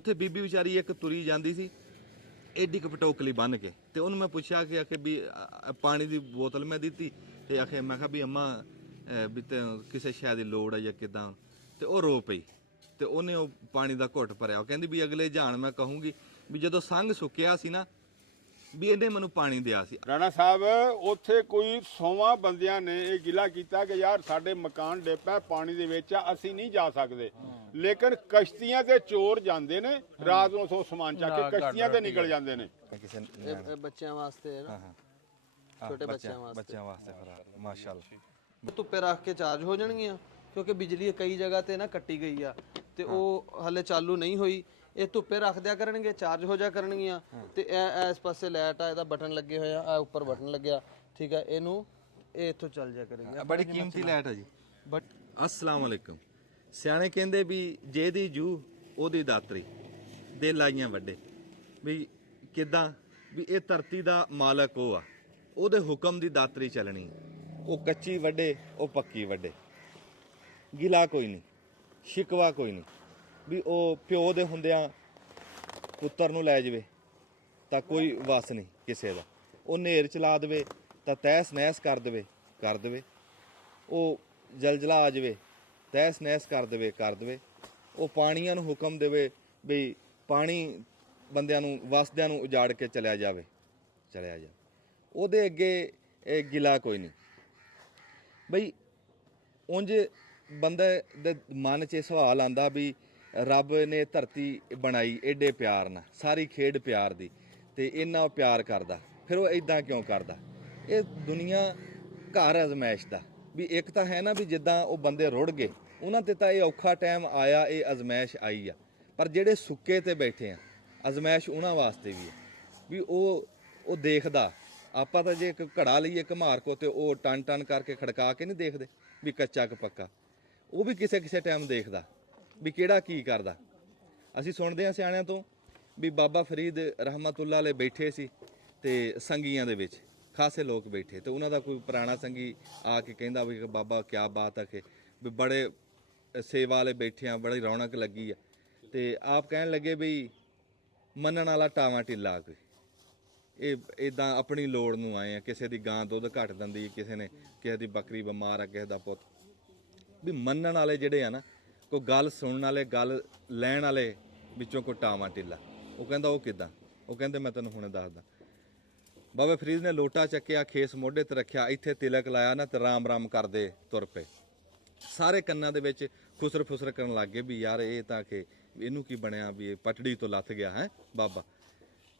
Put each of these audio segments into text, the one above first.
ਉੱਥੇ ਬੀਬੀ ਵਿਚਾਰੀ ਇੱਕ ਤੁਰੀ ਜਾਂਦੀ ਸੀ एडी क पटोकली बन के तो उन्होंने मैं पूछा कि आखे भी पानी की बोतल मैं दी तो आखे मैं भी अम्मा भी किसी शै की लोड़ है या किदा तो वह रो पई तो उन्हें पानी का घुट भरिया कहती भी अगले जान मैं कहूँगी भी जो संघ सुक्या सी ना भी इन्हें मैनू पानी दिया सी। राणा साहब उत्थे कोई 100 बंदियां ने ये गिला किया कि यार साडे मकान डिप है पानी दे विच असीं नहीं जा सकते लेकिन कश्तियां ते चोर जांदे ने रात नूं सो समान चक के कश्तियां ते निकल जांदे ने। बच्चों वास्ते है ना छोटे बच्चों वास्ते माशाअल्लाह धुप्पे रख के चार्ज हो जाणगियां क्योंकि बिजली कई जगह ते ना कट्टी गई आ ते ਉਹ ਹਲੇ ਚਾਲੂ ਨਹੀਂ ਹੋਈ ਇਹ ਧੁੱਪੇ ਰੱਖ ਦਿਆ ਕਰਨਗੇ ਚਾਰਜ ਹੋ ਜਾ ਕਰਨਗੀਆਂ ਤੇ ਇਸ ਪਾਸੇ ਲਾਈਟ ਆ ਇਹਦਾ ਬਟਨ ਲੱਗੇ ਹੋਏ ਆ ਉੱਪਰ ਬਟਨ ਲੱਗਿਆ ਠੀਕ ਹੈ ਇਹਨੂੰ ਇਹ ਇੱਥੋਂ ਚੱਲ ਜਾ ਕਰੇਗਾ ਬੜੀ ਕੀਮਤੀ ਲਾਈਟ ਹੈ ਜੀ। ਬਟ अस्सलाम वालेकुम ਸਿਆਣੇ ਕਹਿੰਦੇ ਵੀ ਜਿਹਦੀ ਜੂ ਉਹਦੀ ਦਾਤਰੀ ਦੇ ਲਾਈਆਂ ਵੱਡੇ ਵੀ ਕਿਦਾਂ ਵੀ ਇਹ ਧਰਤੀ ਦਾ ਮਾਲਕ ਉਹ ਆ ਉਹਦੇ ਹੁਕਮ ਦੀ ਦਾਤਰੀ ਚੱਲਣੀ ਉਹ ਕੱਚੀ ਵੱਡੇ ਉਹ ਪੱਕੀ ਵੱਡੇ ਗਿਲਾ ਕੋਈ ਨਹੀਂ ਸ਼ਿਕਵਾ ਕੋਈ ਨਹੀਂ ਵੀ ਉਹ ਪਿਓ ਦੇ ਹੁੰਦਿਆਂ ਪੁੱਤਰ ਨੂੰ ਲੈ ਜਾਵੇ ਤਾਂ ਕੋਈ ਵਸ ਨਹੀਂ ਕਿਸੇ ਦਾ ਉਹ ਨੇਰ ਚਲਾ ਦੇਵੇ ਤਾਂ ਤਹਿਸ ਨਹਿਸ ਕਰ ਦੇਵੇ ਉਹ ਜਲਜਲਾ ਆ ਜਾਵੇ ਤਹਿਸ ਨਹਿਸ ਕਰ ਦੇਵੇ ਉਹ ਪਾਣੀਆਂ ਨੂੰ ਹੁਕਮ ਦੇਵੇ ਵੀ ਪਾਣੀ ਬੰਦਿਆਂ ਨੂੰ ਵਸਦਿਆਂ ਨੂੰ ਉਜਾੜ ਕੇ ਚਲਿਆ ਜਾਵੇ ਉਹਦੇ ਅੱਗੇ ਇਹ ਗਿਲਾ ਕੋਈ ਨਹੀਂ ਬਈ ਉਂਝ ਬੰਦੇ ਦੇ ਮਨ 'ਚ ਸਵਾਲ ਆਂਦਾ ਵੀ ਰੱਬ ਨੇ ਧਰਤੀ ਬਣਾਈ ਏਡੇ ਪਿਆਰ ਨਾਲ ਸਾਰੀ ਖੇਡ ਪਿਆਰ ਦੀ ਤੇ ਇੰਨਾ ਪਿਆਰ ਕਰਦਾ ਫਿਰ ਉਹ ਇਦਾਂ ਕਿਉਂ ਕਰਦਾ। ਇਹ ਦੁਨੀਆ ਘਰ ਅਜ਼ਮੈਸ਼ ਦਾ ਵੀ ਇੱਕ ਤਾਂ ਹੈ ਨਾ ਵੀ ਜਿੱਦਾਂ ਉਹ ਬੰਦੇ ਰੁੜ ਗਏ ਉਹਨਾਂ ਤੇ ਤਾਂ ਇਹ ਔਖਾ ਟਾਈਮ ਆਇਆ ਇਹ ਅਜ਼ਮੈਸ਼ ਆਈ ਆ ਪਰ ਜਿਹੜੇ ਸੁੱਕੇ ਤੇ ਬੈਠੇ ਆ ਅਜ਼ਮੈਸ਼ ਉਹਨਾਂ ਵਾਸਤੇ ਵੀ ਹੈ ਵੀ ਉਹ ਦੇਖਦਾ ਆਪਾਂ ਤਾਂ ਜੇ ਇੱਕ ਘੜਾ ਲਈਏ ਘਮਾਰ ਕੋ ਤੇ ਉਹ ਟਨ ਕਰਕੇ ਖੜਕਾ ਕੇ ਨਹੀਂ ਦੇਖਦੇ ਵੀ ਕੱਚਾ ਕਿ ਪੱਕਾ ਉਹ ਵੀ ਕਿਸੇ ਟਾਈਮ ਦੇਖਦਾ ਵੀ ਕਿਹੜਾ ਕੀ ਕਰਦਾ। ਅਸੀਂ ਸੁਣਦੇ ਹਾਂ ਸਿਆਣਿਆਂ ਤੋਂ ਵੀ ਬਾਬਾ ਫਰੀਦ ਰਹਿਮਤੁल्लाह ਅਲੈਹ ਬੈਠੇ ਸੀ ਤੇ ਸੰਗੀਆਂ ਦੇ ਵਿੱਚ ਖਾਸੇ ਲੋਕ ਬੈਠੇ ਤੇ ਉਹਨਾਂ ਦਾ ਕੋਈ ਪੁਰਾਣਾ ਸੰਗੀ ਆ ਕੇ ਕਹਿੰਦਾ ਵੀ ਬਾਬਾ ਕਿਆ ਬਾਤ ਹੈ ਕਿ ਵੀ ਬੜੇ ਸੇਵਾ ਵਾਲੇ ਬੈਠੇ ਆ ਬੜੀ ਰੌਣਕ ਲੱਗੀ ਆ ਤੇ ਆਪ ਕਹਿਣ ਲੱਗੇ ਵੀ ਮੰਨਣ ਵਾਲਾ ਟਾਵਾਂ ਢਿੱਲਾ ਕੋਈ ਇਹ ਇਦਾਂ ਆਪਣੀ ਲੋੜ ਨੂੰ ਆਏ ਆ ਕਿਸੇ ਦੀ ਗਾਂ ਦੁੱਧ ਘੱਟ ਦਿੰਦੀ ਕਿਸੇ ਦੀ ਬੱਕਰੀ ਬਿਮਾਰ ਆ ਕਿਸੇ ਦਾ ਪੁੱਤ ਵੀ ਮੰਨਣ ਵਾਲੇ ਜਿਹੜੇ ਆ ਨਾ ਕੋਈ ਗੱਲ ਸੁਣਨ ਵਾਲੇ ਗੱਲ ਲੈਣ ਵਾਲੇ ਵਿੱਚੋਂ ਕੋਈ ਟਾਵਾਂ ਢਿੱਲਾ ਉਹ ਕਹਿੰਦਾ ਉਹ ਕਿੱਦਾਂ ਉਹ ਕਹਿੰਦੇ ਮੈਂ ਤੈਨੂੰ ਹੁਣੇ ਦੱਸਦਾ। ਬਾਬਾ ਫਰੀਦ ਨੇ ਲੋਟਾ ਚੱਕਿਆ ਖੇਸ ਮੋਢੇ ਤੇ ਰੱਖਿਆ ਇੱਥੇ ਤਿਲਕ ਲਾਇਆ ਨਾ ਤੇ ਰਾਮ ਕਰਦੇ ਤੁਰ ਪਏ ਸਾਰੇ ਕੰਨਾਂ ਦੇ ਵਿੱਚ ਖੁਸਰ ਕਰਨ ਲੱਗ ਗਏ ਵੀ ਯਾਰ ਇਹ ਤਾਂ ਕਿ ਇਹਨੂੰ ਕੀ ਬਣਿਆ ਵੀ ਇਹ ਪਟੜੀ ਤੋਂ ਲੱਥ ਗਿਆ ਹੈ ਬਾਬਾ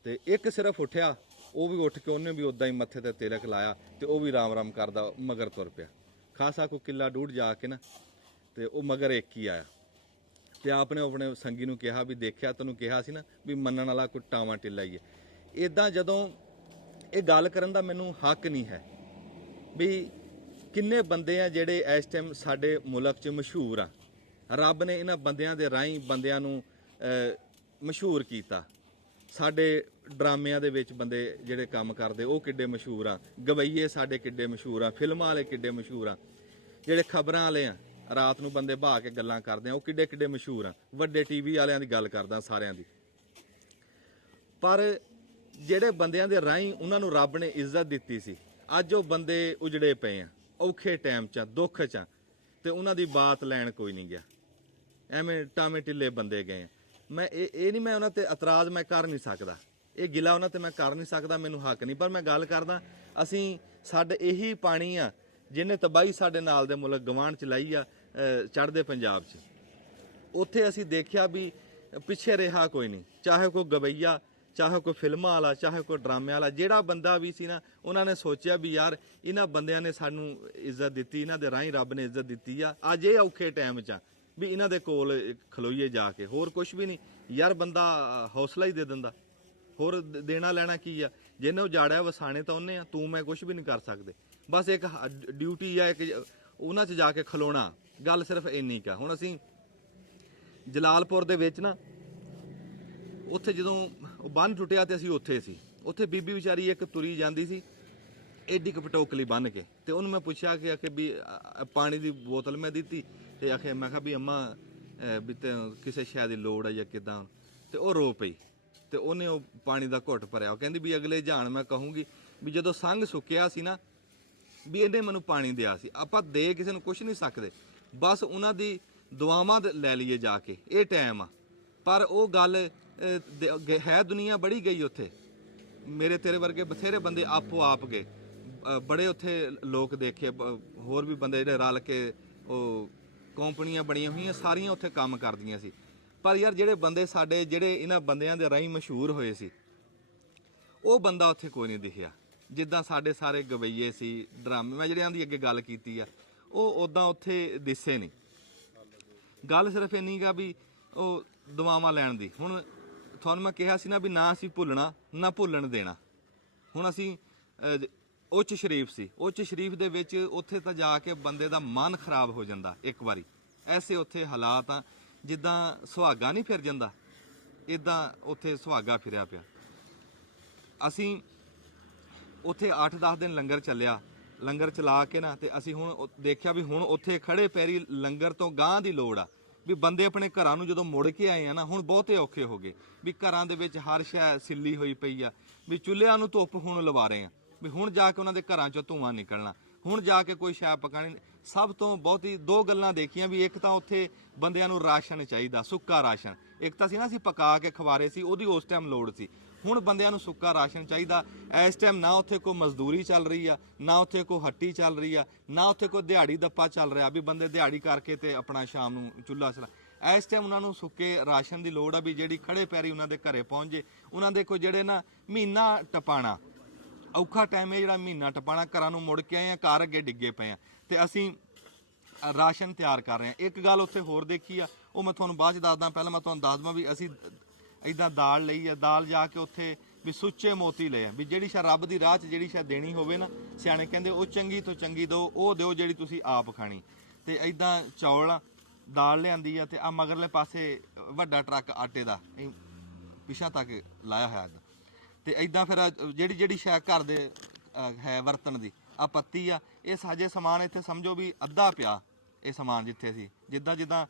ਤੇ ਇੱਕ ਸਿਰਫ ਉੱਠਿਆ ਉਹ ਵੀ ਉੱਠ ਕੇ ਉਹਨੇ ਵੀ ਉਦਾਂ ਹੀ ਮੱਥੇ ਤੇ ਤਿਲਕ ਲਾਇਆ ਤੇ ਉਹ ਵੀ ਰਾਮ ਕਰਦਾ ਮਗਰ ਤੁਰ ਪਿਆ ਖਾਸਾ ਕੋ ਕਿੱਲਾ ਡੂਢ ਜਾ ਕੇ ਨਾ ਤੇ ਉਹ ਮਗਰ ਇੱਕ ਹੀ ਆਇਆ ਤੇ ਆਪਨੇ ਆਪਣੇ ਸੰਗੀ ਨੂੰ ਕਿਹਾ ਵੀ ਦੇਖਿਆ ਤੈਨੂੰ ਕਿਹਾ ਸੀ ਨਾ ਵੀ ਮੰਨਣ ਵਾਲਾ ਕੋਈ ਟਾਵਾਂ ਢਿੱਲਾ ਹੀ ਹੈ। ਇਦਾਂ ਜਦੋਂ ਇਹ ਗੱਲ ਕਰਨ ਦਾ ਮੈਨੂੰ ਹੱਕ ਨਹੀਂ ਹੈ ਵੀ ਕਿੰਨੇ ਬੰਦੇ ਆ ਜਿਹੜੇ ਇਸ ਟਾਈਮ ਸਾਡੇ ਮੁਲਕ 'ਚ ਮਸ਼ਹੂਰ ਆ ਰੱਬ ਨੇ ਇਹਨਾਂ ਬੰਦਿਆਂ ਦੇ ਰਾਹੀਂ ਬੰਦਿਆਂ ਨੂੰ ਮਸ਼ਹੂਰ ਕੀਤਾ ਸਾਡੇ ਡਰਾਮਿਆਂ ਦੇ ਵਿੱਚ ਬੰਦੇ ਜਿਹੜੇ ਕੰਮ ਕਰਦੇ ਉਹ ਕਿੱਡੇ ਮਸ਼ਹੂਰ ਆ ਗਵਈਏ ਸਾਡੇ ਕਿੱਡੇ ਮਸ਼ਹੂਰ ਆ ਫਿਲਮਾਂ ਵਾਲੇ ਕਿੱਡੇ ਮਸ਼ਹੂਰ ਆ ਜਿਹੜੇ ਖਬਰਾਂ ਵਾਲੇ ਆ ਰਾਤ ਨੂੰ ਬੰਦੇ ਬਹਾ ਕੇ ਗੱਲਾਂ ਕਰਦੇ ਆ ਉਹ ਕਿੱਡੇ ਮਸ਼ਹੂਰ ਆ ਵੱਡੇ ਟੀਵੀ ਵਾਲਿਆਂ ਦੀ ਗੱਲ ਕਰਦਾ ਸਾਰਿਆਂ ਦੀ ਪਰ ਜਿਹੜੇ ਬੰਦਿਆਂ ਦੇ ਰਾਹੀਂ ਉਹਨਾਂ ਨੂੰ ਰੱਬ ਨੇ ਇੱਜ਼ਤ ਦਿੱਤੀ ਸੀ ਅੱਜ ਉਹ ਬੰਦੇ ਉਜੜੇ ਪਏ ਆ ਔਖੇ ਟਾਈਮ 'ਚ ਦੁੱਖ 'ਚ ਤੇ ਉਹਨਾਂ ਦੀ ਬਾਤ ਲੈਣ ਕੋਈ ਨਹੀਂ ਗਿਆ ਐਵੇਂ ਟਾਵੇਂ ਢਿੱਲੇ ਬੰਦੇ ਗਏ ਆ। ਮੈਂ ਇਹ ਨਹੀਂ ਮੈਂ ਉਹਨਾਂ ਤੇ ਇਤਰਾਜ਼ ਮੈਂ ਕਰ ਨਹੀਂ ਸਕਦਾ ਇਹ ਗਿਲਾ ਉਹਨਾਂ ਤੇ ਮੈਂ ਕਰ ਨਹੀਂ ਸਕਦਾ ਮੈਨੂੰ ਹੱਕ ਨਹੀਂ ਪਰ ਮੈਂ ਗੱਲ ਕਰਦਾ ਅਸੀਂ ਸਾਡੇ ਇਹੀ ਪਾਣੀ ਆ ਜਿਹਨੇ ਤਬਾਹੀ ਸਾਡੇ ਨਾਲ ਦੇ ਮੁਲਕ ਗਵਾਂਢ ਚ ਲਾਈ ਆ ਚੜ੍ਹਦੇ ਪੰਜਾਬ 'ਚ ਉੱਥੇ ਅਸੀਂ ਦੇਖਿਆ ਵੀ ਪਿੱਛੇ ਰਿਹਾ ਕੋਈ ਨਹੀਂ ਚਾਹੇ ਕੋਈ ਗਵਈਆ ਚਾਹੇ ਕੋਈ ਫਿਲਮਾਂ ਵਾਲਾ ਚਾਹੇ ਕੋਈ ਡਰਾਮੇ ਵਾਲਾ ਜਿਹੜਾ ਬੰਦਾ ਵੀ ਸੀ ਨਾ ਉਹਨਾਂ ਨੇ ਸੋਚਿਆ ਵੀ ਯਾਰ ਇਹਨਾਂ ਬੰਦਿਆਂ ਨੇ ਸਾਨੂੰ ਇੱਜ਼ਤ ਦਿੱਤੀ ਇਹਨਾਂ ਦੇ ਰਾਹੀਂ ਰੱਬ ਨੇ ਇੱਜ਼ਤ ਦਿੱਤੀ ਆ ਅੱਜ ਇਹ ਔਖੇ ਟਾਈਮ 'ਚ ਵੀ ਇਹਨਾਂ ਦੇ ਕੋਲ ਖਲੋਈਏ ਜਾ ਕੇ ਹੋਰ ਕੁਛ ਵੀ ਨਹੀਂ ਯਾਰ ਬੰਦਾ ਹੌਸਲਾ ਹੀ ਦੇ ਦਿੰਦਾ ਹੋਰ ਦੇਣਾ ਲੈਣਾ ਕੀ ਆ ਜਿਹਨੇ ਉਜਾੜਿਆ ਵਸਾਣੇ ਤਾਂ ਉਹਨੇ ਆ ਤੂੰ ਮੈਂ ਕੁਛ ਵੀ ਨਹੀਂ ਕਰ ਸਕਦੇ ਬਸ ਇੱਕ ਡਿਊਟੀ ਆ ਇੱਕ ਉਹਨਾਂ 'ਚ ਜਾ ਕੇ ਖਲੋਣਾ ਗੱਲ ਸਿਰਫ ਇੰਨੀ ਕਾ। ਹੁਣ ਅਸੀਂ ਜਲਾਲਪੁਰ ਦੇ ਵਿੱਚ ਨਾ ਉੱਥੇ ਜਦੋਂ ਬੰਨ ਟੁੱਟਿਆ ਤੇ ਅਸੀਂ ਉੱਥੇ ਸੀ ਉੱਥੇ ਬੀਬੀ ਵਿਚਾਰੀ ਇੱਕ ਤੁਰੀ ਜਾਂਦੀ ਸੀ एडी क पटोकली बन के तो उन्होंने मैं पूछा कि आखे भी पानी की बोतल मैं दी तो आखे मैं भी अम्मा भी किसी शै की लोड़ है या किदा ਤੇ ਉਹ ਰੋ ਪਈ ਤੇ ਉਹਨੇ ਉਹ ਪਾਣੀ ਦਾ ਘੁੱਟ ਭਰਿਆ। ਉਹ ਕਹਿੰਦੀ ਵੀ ਅਗਲੇ ਜਾਣ ਮੈਂ ਕਹੂੰਗੀ ਵੀ ਜਦੋਂ ਸੰਗ ਸੁੱਕਿਆ ਸੀ ਨਾ ਵੀ ਇਹਨੇ ਮੈਨੂੰ ਪਾਣੀ ਦਿਆ ਸੀ। ਆਪਾਂ ਦੇ ਕਿਸੇ ਨੂੰ ਕੁਝ ਨਹੀਂ ਸਕਦੇ, ਬਸ ਉਹਨਾਂ ਦੀ ਦੁਆਵਾਂ ਲੈ ਲਈਏ ਜਾ ਕੇ, ਇਹ ਟਾਈਮ ਆ। ਪਰ ਉਹ ਗੱਲ ਹੈ, ਦੁਨੀਆ ਬੜੀ ਗਈ ਉੱਥੇ, ਮੇਰੇ ਤੇਰੇ ਵਰਗੇ ਬਥੇਰੇ ਬੰਦੇ ਆਪੋ ਆਪ ਗਏ, ਬੜੇ ਉੱਥੇ ਲੋਕ ਦੇਖੇ, ਹੋਰ ਵੀ ਬੰਦੇ ਜਿਹੜੇ ਰਲ ਕੇ ਉਹ ਕੰਪਨੀਆਂ ਬਣੀਆਂ ਹੋਈਆਂ ਸਾਰੀਆਂ ਉੱਥੇ ਕੰਮ ਕਰਦੀਆਂ ਸੀ। ਪਰ ਯਾਰ ਜਿਹੜੇ ਬੰਦੇ ਸਾਡੇ ਜਿਹੜੇ ਇਹਨਾਂ ਬੰਦਿਆਂ ਦੇ ਰਾਹੀਂ ਮਸ਼ਹੂਰ ਹੋਏ ਸੀ, ਉਹ ਬੰਦਾ ਉੱਥੇ ਕੋਈ ਨਹੀਂ ਦਿਖਿਆ। ਜਿੱਦਾਂ ਸਾਡੇ ਸਾਰੇ ਗਵਈਏ ਸੀ, ਡਰਾਮੇ ਮੈਂ ਜਿਹੜਿਆਂ ਦੀ ਅੱਗੇ ਗੱਲ ਕੀਤੀ ਆ, ਉਹ ਉੱਦਾਂ ਉੱਥੇ ਦਿਸੇ ਨਹੀਂ। ਗੱਲ ਸਿਰਫ ਇੰਨੀ ਗਾ ਵੀ ਉਹ ਦੁਆਵਾਂ ਲੈਣ ਦੀ। ਹੁਣ ਤੁਹਾਨੂੰ ਮੈਂ ਕਿਹਾ ਸੀ ਨਾ ਵੀ ਨਾ ਅਸੀਂ ਭੁੱਲਣਾ ਨਾ ਭੁੱਲਣ ਦੇਣਾ। ਹੁਣ ਅਸੀਂ ਉੱਚ ਸ਼ਰੀਫ ਸੀ, ਉੱਚ ਸ਼ਰੀਫ ਦੇ ਵਿੱਚ ਉੱਥੇ ਤਾਂ ਜਾ ਕੇ ਬੰਦੇ ਦਾ ਮਨ ਖਰਾਬ ਹੋ ਜਾਂਦਾ ਇੱਕ ਵਾਰੀ। ਐਸੇ ਉੱਥੇ ਹਾਲਾਤ ਆ ਜਿੱਦਾਂ ਸੁਹਾਗਾ ਨਹੀਂ ਫਿਰ ਜਾਂਦਾ, ਇਦਾਂ ਉੱਥੇ ਸੁਹਾਗਾ ਫਿਰਿਆ ਪਿਆ। ਅਸੀਂ ਉੱਥੇ 8-10 ਦਿਨ ਲੰਗਰ ਚੱਲਿਆ, ਲੰਗਰ ਚਲਾ ਕੇ ਨਾ ਤੇ ਅਸੀਂ ਹੁਣ ਦੇਖਿਆ ਵੀ ਹੁਣ ਉੱਥੇ ਖੜੇ ਪੈਰੀ ਲੰਗਰ ਤੋਂ ਗਾਂਹ ਦੀ ਲੋੜ ਆ। ਵੀ ਬੰਦੇ ਆਪਣੇ ਘਰਾਂ ਨੂੰ ਜਦੋਂ ਮੁੜ ਕੇ ਆਏ ਆ ਨਾ, ਹੁਣ ਬਹੁਤੇ ਔਖੇ ਹੋ ਗਏ ਵੀ ਘਰਾਂ ਦੇ ਵਿੱਚ ਹਰ ਸ਼ੈ ਸਿੱਲੀ ਹੋਈ ਪਈ ਆ, ਵੀ ਚੁੱਲ੍ਹਿਆਂ ਨੂੰ ਧੁੱਪ ਹੁਣ ਲਵਾ ਰਹੇ ਆ, ਵੀ ਹੁਣ ਜਾ ਕੇ ਉਹਨਾਂ ਦੇ ਘਰਾਂ ਚੋਂ ਧੂੰਆਂ ਨਿਕਲਣਾ, ਹੁਣ ਜਾ ਕੇ ਕੋਈ ਸ਼ੈ ਪਕਾਣੀ। ਸਭ ਤੋਂ ਬਹੁਤੀ ਦੋ ਗੱਲਾਂ ਦੇਖੀਆਂ ਵੀ ਇੱਕ ਤਾਂ ਉੱਥੇ ਬੰਦਿਆਂ ਨੂੰ ਰਾਸ਼ਨ ਚਾਹੀਦਾ, ਸੁੱਕਾ ਰਾਸ਼ਨ। ਇੱਕ ਤਾਂ ਸੀ ਨਾ ਅਸੀਂ ਪਕਾ ਕੇ ਖਵਾਰੇ ਸੀ, ਉਹਦੀ ਉਸ ਟਾਈਮ ਲੋੜ ਸੀ। ਹੁਣ ਬੰਦਿਆਂ ਨੂੰ ਸੁੱਕਾ ਰਾਸ਼ਨ ਚਾਹੀਦਾ। ਇਸ ਟਾਈਮ ਨਾ ਉੱਥੇ ਕੋਈ ਮਜ਼ਦੂਰੀ ਚੱਲ ਰਹੀ ਆ, ਨਾ ਉੱਥੇ ਕੋਈ ਹੱਟੀ ਚੱਲ ਰਹੀ ਆ, ਨਾ ਉੱਥੇ ਕੋਈ ਦਿਹਾੜੀ ਦੱਪਾ ਚੱਲ ਰਿਹਾ ਵੀ ਬੰਦੇ ਦਿਹਾੜੀ ਕਰਕੇ ਤੇ ਆਪਣਾ ਸ਼ਾਮ ਨੂੰ ਚੁੱਲ੍ਹਾ ਚਲਾ। ਇਸ ਟਾਈਮ ਉਹਨਾਂ ਨੂੰ ਸੁੱਕੇ ਰਾਸ਼ਨ ਦੀ ਲੋੜ ਆ ਵੀ ਜਿਹੜੀ ਖੜੇ ਪੈਰੀ ਉਹਨਾਂ ਦੇ ਘਰੇ ਪਹੁੰਚ ਜੇ। ਉਹਨਾਂ ਦੇ ਕੋਈ ਜਿਹੜੇ ਨਾ ਮਹੀਨਾ ਟਪਾਣਾ ਔਖਾ ਟਾਈਮ ਹੈ, ਜਿਹੜਾ ਮਹੀਨਾ ਟਪਾਣਾ, ਘਰਾਂ ਨੂੰ ਮੁੜ ਕੇ ਆਏ ਆ, ਘਰ ਅੱਗੇ ਡਿੱਗੇ ਪਏ ਆ ਤੇ ਅਸੀਂ ਰਾਸ਼ਨ ਤਿਆਰ ਕਰ ਰਹੇ ਹਾਂ। ਇੱਕ ਗੱਲ ਉੱਥੇ ਹੋਰ ਦੇਖੀ ਆ, ਉਹ ਮੈਂ ਤੁਹਾਨੂੰ ਬਾਅਦ ਚ ਦੱਸਦਾ। ਪਹਿਲਾਂ ਮੈਂ ਤੁਹਾਨੂੰ ਦੱਸ ਦਵਾਂ ਵੀ ਅਸੀਂ ਇੱਦਾਂ ਦਾਲ ਲਈ ਆ, ਦਾਲ ਜਾ ਕੇ ਉੱਥੇ ਵੀ ਸੁੱਚੇ ਮੋਤੀ ਲਏ ਆ, ਵੀ ਜਿਹੜੀ ਸ਼ਾ ਰੱਬ ਦੀ ਰਾਹ 'ਚ ਜਿਹੜੀ ਸ਼ਾ ਦੇਣੀ ਹੋਵੇ ਨਾ, ਸਿਆਣੇ ਕਹਿੰਦੇ ਉਹ ਚੰਗੀ ਤੋਂ ਚੰਗੀ ਦਿਓ, ਉਹ ਦਿਓ ਜਿਹੜੀ ਤੁਸੀਂ ਆਪ ਖਾਣੀ। ਤੇ ਇੱਦਾਂ ਚੌਲ ਦਾਲ ਲਿਆਂਦੀ ਆ ਤੇ ਆ ਮਗਰਲੇ ਪਾਸੇ ਵੱਡਾ ਟਰੱਕ ਆਟੇ ਦਾ ਪਿਛਾਂ ਤੱਕ ਲਾਇਆ ਹੋਇਆ ਇੱਦਾਂ। ਤੇ ਇੱਦਾਂ ਫਿਰ ਜਿਹੜੀ ਜਿਹੜੀ ਸ਼ੈ ਘਰ ਦੇ ਹੈ ਵਰਤਣ ਦੀ ਆ ਪੱਤੀ ਆ, ਇਹ ਸਾਜੇ ਸਮਾਨ ਇੱਥੇ ਸਮਝੋ ਵੀ ਅੱਧਾ ਪਿਆ ਇਹ ਸਮਾਨ ਜਿੱਥੇ ਸੀ। ਜਿੱਦਾਂ ਜਿੱਦਾਂ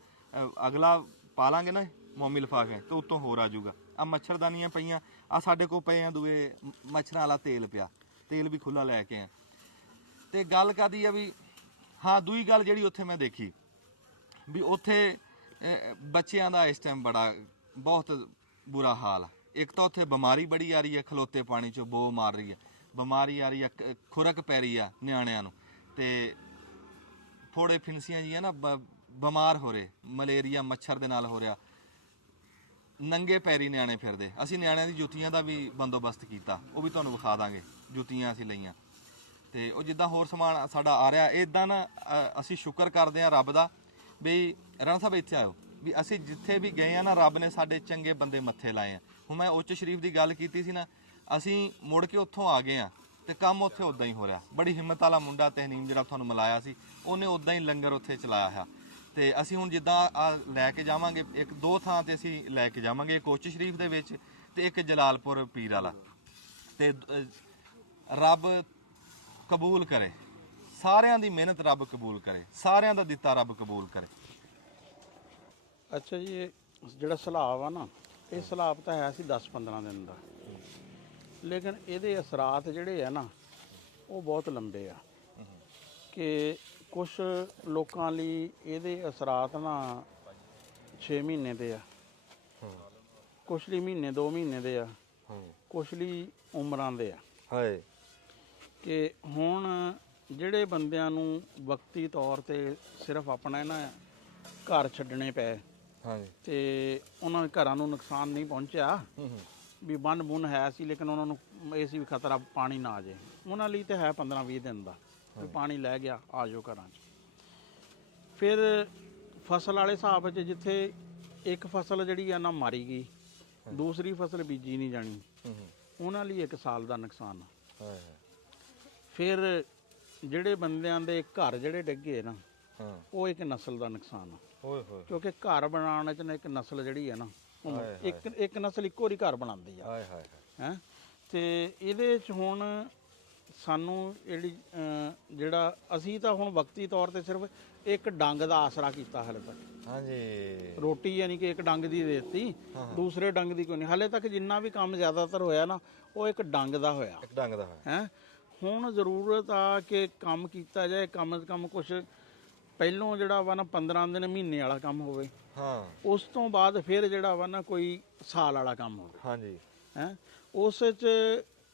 ਅਗਲਾ ਪਾ ਲਾਂਗੇ ਨਾ ਮੋਮੀ ਲਿਫਾਫੇ ਤੇ ਉੱਤੋਂ ਹੋਰ ਆ ਜਾਊਗਾ। ਆ ਮੱਛਰਦਾਨੀਆਂ ਪਈਆਂ, ਆ ਸਾਡੇ ਕੋਲ ਪਏ ਆ ਦੂਏ ਮੱਛਰਾਂ ਵਾਲਾ ਤੇਲ ਪਿਆ, ਤੇਲ ਵੀ ਖੁੱਲਾ ਲੈ ਕੇ ਆ। ਤੇ ਗੱਲ ਕਾਦੀ ਆ ਵੀ ਹਾਂ, ਦੂਈ ਗੱਲ ਜਿਹੜੀ ਉੱਥੇ ਮੈਂ ਦੇਖੀ ਵੀ ਉੱਥੇ ਬੱਚਿਆਂ ਦਾ ਇਸ ਟਾਈਮ ਬਹੁਤ ਬੁਰਾ ਹਾਲ ਆ। ਇੱਕ ਤਾਂ ਉੱਥੇ ਬਿਮਾਰੀ ਬੜੀ ਆ ਰਹੀ ਹੈ, ਖਲੋਤੇ ਪਾਣੀ 'ਚੋਂ ਬੋ ਮਾਰ ਰਹੀ ਹੈ, ਬਿਮਾਰੀ ਆ ਰਹੀ ਆ, ਖੁਰਕ ਪੈ ਰਹੀ ਆ ਨਿਆਣਿਆਂ ਨੂੰ, ਤੇ ਫੋੜੇ ਫਿਨਸੀਆਂ ਜੀਆਂ ਨਾ ਬਿਮਾਰ ਹੋ ਰਹੇ, ਮਲੇਰੀਆ ਮੱਛਰ ਦੇ ਨਾਲ ਹੋ ਰਿਹਾ, ਨੰਗੇ ਪੈਰੀ ਨਿਆਣੇ ਫਿਰਦੇ। ਅਸੀਂ ਨਿਆਣਿਆਂ ਦੀ ਜੁੱਤੀਆਂ ਦਾ ਵੀ ਬੰਦੋਬਸਤ ਕੀਤਾ, ਉਹ ਵੀ ਤੁਹਾਨੂੰ ਵਿਖਾ ਦਾਂਗੇ, ਜੁੱਤੀਆਂ ਅਸੀਂ ਲਈਆਂ। ਤੇ ਉਹ ਜਿੱਦਾਂ ਹੋਰ ਸਮਾਨ ਸਾਡਾ ਆ ਰਿਹਾ ਇੱਦਾਂ ਨਾ, ਅਸੀਂ ਸ਼ੁਕਰ ਕਰਦੇ ਹਾਂ ਰੱਬ ਦਾ ਵੀ ਰਾਣਾ ਸਾਹਿਬ ਇੱਥੇ ਆਇਓ, ਵੀ ਅਸੀਂ ਜਿੱਥੇ ਵੀ ਗਏ ਆ ਨਾ ਰੱਬ ਨੇ ਸਾਡੇ ਚੰਗੇ ਬੰਦੇ ਮੱਥੇ ਲਾਏ ਆ। ਹੁਣ ਮੈਂ ਉੱਚ ਸ਼ਰੀਫ ਦੀ ਗੱਲ ਕੀਤੀ ਸੀ ਨਾ, ਅਸੀਂ ਮੁੜ ਕੇ ਉੱਥੋਂ ਆ ਗਏ ਆ ਤੇ ਕੰਮ ਉੱਥੇ ਉਦਾਂ ਹੀ ਹੋ ਰਿਹਾ। ਬੜੀ ਹਿੰਮਤ ਵਾਲਾ ਮੁੰਡਾ ਤਹਿਨੀਮ ਜਿਹੜਾ ਤੁਹਾਨੂੰ ਮਿਲਾਇਆ ਸੀ, ਉਹਨੇ ਉਦਾਂ ਹੀ ਲੰਗਰ ਉੱਥੇ ਚਲਾਇਆ ਹੈ। ਤੇ ਅਸੀਂ ਹੁਣ ਜਿੱਦਾਂ ਲੈ ਕੇ ਜਾਵਾਂਗੇ, ਇੱਕ ਦੋ ਥਾਂ ਤੇ ਅਸੀਂ ਲੈ ਕੇ ਜਾਵਾਂਗੇ, ਇੱਕ ਉੱਚ ਸ਼ਰੀਫ ਦੇ ਵਿੱਚ ਤੇ ਇੱਕ ਜਲਾਲਪੁਰ ਪੀਰ ਵਾਲਾ। ਤੇ ਰੱਬ ਕਬੂਲ ਕਰੇ, ਸਾਰਿਆਂ ਦੀ ਮਿਹਨਤ ਰੱਬ ਕਬੂਲ ਕਰੇ, ਸਾਰਿਆਂ ਦਾ ਦਿੱਤਾ ਰੱਬ ਕਬੂਲ ਕਰੇ। ਅੱਛਾ ਜੀ, ਇਹ ਜਿਹੜਾ ਸਲਾਬ ਆ ਨਾ, ਇਹ ਸਲਾਬ ਤਾਂ ਹੈ ਸੀ 10-15 ਦਿਨ ਦਾ, ਲੇਕਿਨ ਇਹਦੇ ਅਸਰਾਤ ਜਿਹੜੇ ਆ ਨਾ ਉਹ ਬਹੁਤ ਲੰਬੇ ਆ। ਕਿ ਕੁਝ ਲੋਕਾਂ ਲਈ ਇਹਦੇ ਅਸਰਾਤ ਨਾ 6 ਮਹੀਨੇ ਦੇ ਆ, ਕੁਛ ਲਈ ਮਹੀਨੇ 2 ਮਹੀਨੇ ਦੇ ਆ, ਕੁਛ ਲਈ ਉਮਰਾਂ ਦੇ ਆ। ਹਾਏ ਕਿ ਹੁਣ ਜਿਹੜੇ ਬੰਦਿਆਂ ਨੂੰ ਵਕਤੀ ਤੌਰ ਤੇ ਸਿਰਫ ਆਪਣਾ ਨਾ ਘਰ ਛੱਡਣੇ ਪਏ, ਤੇ ਉਹਨਾਂ ਦੇ ਘਰਾਂ ਨੂੰ ਨੁਕਸਾਨ ਨਹੀਂ ਪਹੁੰਚਿਆ, ਵੀ ਬੰਨ ਬੁੰਨ ਹੈ ਸੀ, ਲੇਕਿਨ ਉਹਨਾਂ ਨੂੰ ਇਹ ਸੀ ਵੀ ਖਤਰਾ ਪਾਣੀ ਨਾ ਆ ਜਾਏ। ਉਹਨਾਂ ਲਈ ਤੇ ਹੈ 15-20 ਦਿਨ ਦਾ, ਵੀ ਪਾਣੀ ਲੈ ਗਿਆ ਆ ਜਾਓ ਘਰਾਂ 'ਚ। ਫਿਰ ਫਸਲ ਵਾਲੇ ਹਿਸਾਬ 'ਚ ਜਿੱਥੇ ਇੱਕ ਫਸਲ ਜਿਹੜੀ ਆ ਨਾ ਮਾਰੀ ਗਈ, ਦੂਸਰੀ ਫਸਲ ਬੀਜੀ ਨਹੀਂ ਜਾਣੀ, ਉਹਨਾਂ ਲਈ 1 ਸਾਲ ਦਾ ਨੁਕਸਾਨ। ਫਿਰ ਜਿਹੜੇ ਬੰਦਿਆਂ ਦੇ ਘਰ ਜਿਹੜੇ ਡਿੱਗੇ ਨਾ, ਉਹ ਇੱਕ ਨਸਲ ਦਾ ਨੁਕਸਾਨ ਆ। ਕਿਉਂਕਿ ਘਰ ਬਣਾਉਣ 'ਚ ਨਾ ਇੱਕ ਨਸਲ ਜਿਹੜੀ ਹੈ ਨਾ, ਇੱਕ ਨਸਲ ਇੱਕੋ ਵਾਰੀ ਘਰ ਬਣਾਉਂਦੀ ਆ ਹੈ। ਤੇ ਇਹਦੇ 'ਚ ਹੁਣ ਸਾਨੂੰ ਜਿਹੜਾ ਅਸੀਂ ਤਾਂ ਹੁਣ ਵਕਤੀ ਤੌਰ ਤੇ ਸਿਰਫ ਇੱਕ ਡੰਗ ਦਾ ਆਸਰਾ ਕੀਤਾ ਹਾਲੇ ਤੱਕ। ਹਾਂਜੀ ਰੋਟੀ ਯਾਨੀ ਕਿ ਇੱਕ ਡੰਗ ਦੀ ਦੇ ਦਿੱਤੀ, ਦੂਸਰੇ ਡੰਗ ਦੀ ਕੋਈ ਨਹੀਂ। ਹਾਲੇ ਤੱਕ ਜਿੰਨਾ ਵੀ ਕੰਮ ਜ਼ਿਆਦਾਤਰ ਹੋਇਆ ਨਾ ਉਹ ਇੱਕ ਡੰਗ ਦਾ ਹੋਇਆ ਇੱਕ ਡੰਗ ਦਾ ਹੋਇਆ। ਹੈ। ਹੁਣ ਜ਼ਰੂਰਤ ਆ ਕਿ ਕੰਮ ਕੀਤਾ ਜਾਏ, ਕਮ ਸੇ ਕਮ ਕੁਛ ਪਹਿਲੋਂ ਜਿਹੜਾ ਵਾ ਨਾ 15 ਦਿਨ ਮਹੀਨੇ ਵਾਲਾ ਕੰਮ ਹੋਵੇ, ਹਾਂ ਉਸ ਤੋਂ ਬਾਅਦ ਫਿਰ ਜਿਹੜਾ ਵਾ ਨਾ ਕੋਈ ਸਾਲ ਵਾਲਾ ਕੰਮ ਹੋਵੇ। ਹਾਂਜੀ ਹੈ ਉਸ 'ਚ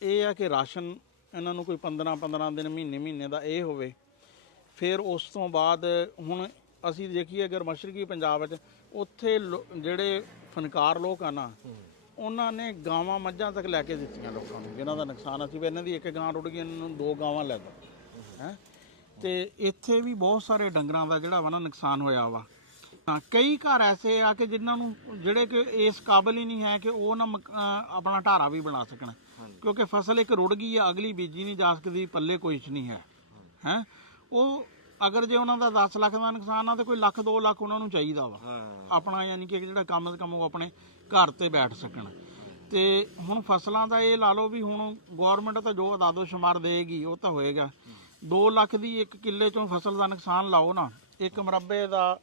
ਇਹ ਆ ਕਿ ਰਾਸ਼ਨ ਇਹਨਾਂ ਨੂੰ ਕੋਈ 15 ਦਿਨ ਮਹੀਨੇ ਦਾ ਇਹ ਹੋਵੇ। ਫਿਰ ਉਸ ਤੋਂ ਬਾਅਦ ਹੁਣ ਅਸੀਂ ਦੇਖੀਏ ਅਗਰ ਮਸ਼ਰਕੀ ਪੰਜਾਬ ਵਿੱਚ ਉੱਥੇ ਜਿਹੜੇ ਫਨਕਾਰ ਲੋਕ ਆ ਨਾ, ਉਹਨਾਂ ਨੇ ਗਾਵਾਂ ਮੱਝਾਂ ਤੱਕ ਲੈ ਕੇ ਦਿੱਤੀਆਂ ਲੋਕਾਂ ਨੂੰ, ਜਿਨ੍ਹਾਂ ਦਾ ਨੁਕਸਾਨ ਅਸੀਂ ਵੀ ਇਹਨਾਂ ਦੀ ਇੱਕ ਗਾਂ ਰੁੜ ਗਈ, ਇਹਨਾਂ ਨੂੰ 2 ਗਾਵਾਂ ਲੈ ਦੋ ਹੈ। ਤੇ ਇੱਥੇ ਵੀ ਬਹੁਤ ਸਾਰੇ ਡੰਗਰਾਂ ਦਾ ਜਿਹੜਾ ਵਾ ਨਾ ਨੁਕਸਾਨ ਹੋਇਆ ਵਾ। ਹਾਂ, ਕਈ ਘਰ ਐਸੇ ਆ ਕਿ ਜਿਨ੍ਹਾਂ ਨੂੰ ਜਿਹੜੇ ਕਿ ਇਸ ਕਾਬਲ ਹੀ ਨਹੀਂ ਹੈ ਕਿ ਉਹ ਨਾ ਆਪਣਾ ਢਾਰਾ ਵੀ ਬਣਾ ਸਕਣ, ਕਿਉਂਕਿ ਫਸਲ ਇੱਕ ਰੁੜ ਗਈ ਆ, ਅਗਲੀ ਬੀਜੀ ਨਹੀਂ ਜਾ ਸਕਦੀ, ਪੱਲੇ ਕੁਛ ਨਹੀਂ ਹੈ ਹੈ। ਉਹ ਅਗਰ ਜੇ ਉਹਨਾਂ ਦਾ 10 ਲੱਖ ਦਾ ਨੁਕਸਾਨ ਆ ਤੇ ਕੋਈ ਲੱਖ 2 ਲੱਖ ਉਹਨਾਂ ਨੂੰ ਚਾਹੀਦਾ ਵਾ ਆਪਣਾ, ਯਾਨੀ ਕਿ ਜਿਹੜਾ ਕੰਮ ਸੇ ਕੰਮ ਉਹ ਆਪਣੇ ਘਰ ਤੇ ਬੈਠ ਸਕਣ। ਤੇ ਹੁਣ ਫਸਲਾਂ ਦਾ ਇਹ ਲਾ ਲਓ ਵੀ ਹੁਣ ਗੌਰਮੈਂਟ ਤਾਂ ਜੋ ਆਦਾਦੋ ਸ਼ੁਮਾਰ ਦੇਗੀ ਉਹ ਤਾਂ ਹੋਏਗਾ। 2 ਲੱਖ ਦੀ ਇੱਕ ਕਿੱਲੇ ਚੋਂ ਫਸਲ ਦਾ ਨੁਕਸਾਨ ਲਾਓ ਨਾ, ਇੱਕ ਮਰੱਬੇ ਦਾ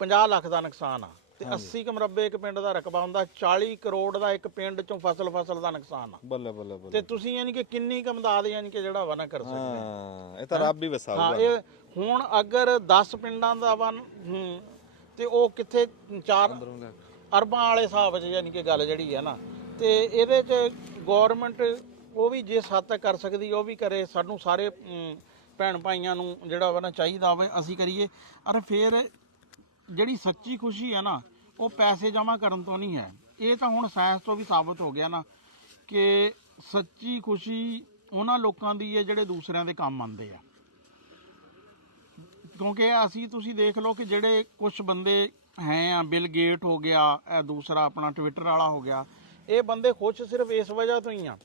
50 ਲੱਖ ਦਾ ਨੁਕਸਾਨ ਆ, ਤੇ 80 ਕ ਮਰੱਬੇ ਇੱਕ ਪਿੰਡ ਦਾ ਰਕਬਾ ਹੁੰਦਾ, 40 ਕਰੋੜ ਦਾ ਇੱਕ ਪਿੰਡ ਚੋਂ ਫਸਲ ਦਾ ਨੁਕਸਾਨ ਆ। ਬੱਲੇ ਬੱਲੇ ਬੱਲੇ। ਤੇ ਤੁਸੀਂ ਯਾਨੀ ਕਿ ਕਿੰਨੀ ਕ ਮਦਦ ਯਾਨੀ ਕਿ ਜਿਹੜਾ ਵਾ ਨਾ ਕਰ ਸਕਦੇ। ਹਾਂ ਇਹ ਤਾਂ ਰੱਬ ਹੀ ਵਸਾਊਗਾ। ਹਾਂ, ਇਹ ਹੁਣ ਅਗਰ 10 ਪਿੰਡਾਂ ਦਾ ਵਾ ਤੇ ਉਹ ਕਿੱਥੇ 4 ਅਰਬਾਂ ਵਾਲੇ ਹਿਸਾਬ 'ਚ ਯਾਨੀ ਕਿ ਗੱਲ ਜਿਹੜੀ ਹੈ ਨਾ, ਤੇ ਇਹਦੇ 'ਚ ਗੌਰਮੈਂਟ ਉਹ ਵੀ ਜਿਸ ਹੱਦ ਤੱਕ ਕਰ ਸਕਦੀ ਉਹ ਵੀ ਕਰੇ। ਸਾਨੂੰ ਸਾਰੇ ਭੈਣ ਭਾਈਆਂ ਨੂੰ ਜਿਹੜਾ ਵਾ ਨਾ ਚਾਹੀਦਾ ਵਾ ਅਸੀਂ ਕਰੀਏ। ਅਰੇ ਫਿਰ ਜਿਹੜੀ ਸੱਚੀ ਖੁਸ਼ੀ ਹੈ ਨਾ ਉਹ ਪੈਸੇ ਜਮ੍ਹਾਂ ਕਰਨ ਤੋਂ ਨਹੀਂ ਹੈ। ਇਹ ਤਾਂ ਹੁਣ ਸਾਇੰਸ ਤੋਂ ਵੀ ਸਾਬਤ ਹੋ ਗਿਆ ਨਾ ਕਿ ਸੱਚੀ ਖੁਸ਼ੀ ਉਹਨਾਂ ਲੋਕਾਂ ਦੀ ਹੈ ਜਿਹੜੇ ਦੂਸਰਿਆਂ ਦੇ ਕੰਮ ਆਉਂਦੇ ਆ। ਕਿਉਂਕਿ ਅਸੀਂ ਤੁਸੀਂ ਦੇਖ ਲਓ ਕਿ ਜਿਹੜੇ ਕੁਝ ਬੰਦੇ ਹੈ ਆ, ਬਿਲ ਗੇਟ ਹੋ ਗਿਆ, ਇਹ ਦੂਸਰਾ ਆਪਣਾ ਟਵਿੱਟਰ ਵਾਲਾ ਹੋ ਗਿਆ, ਇਹ ਬੰਦੇ ਖੁਸ਼ ਸਿਰਫ ਇਸ ਵਜ੍ਹਾ ਤੋਂ ਹੀ ਆ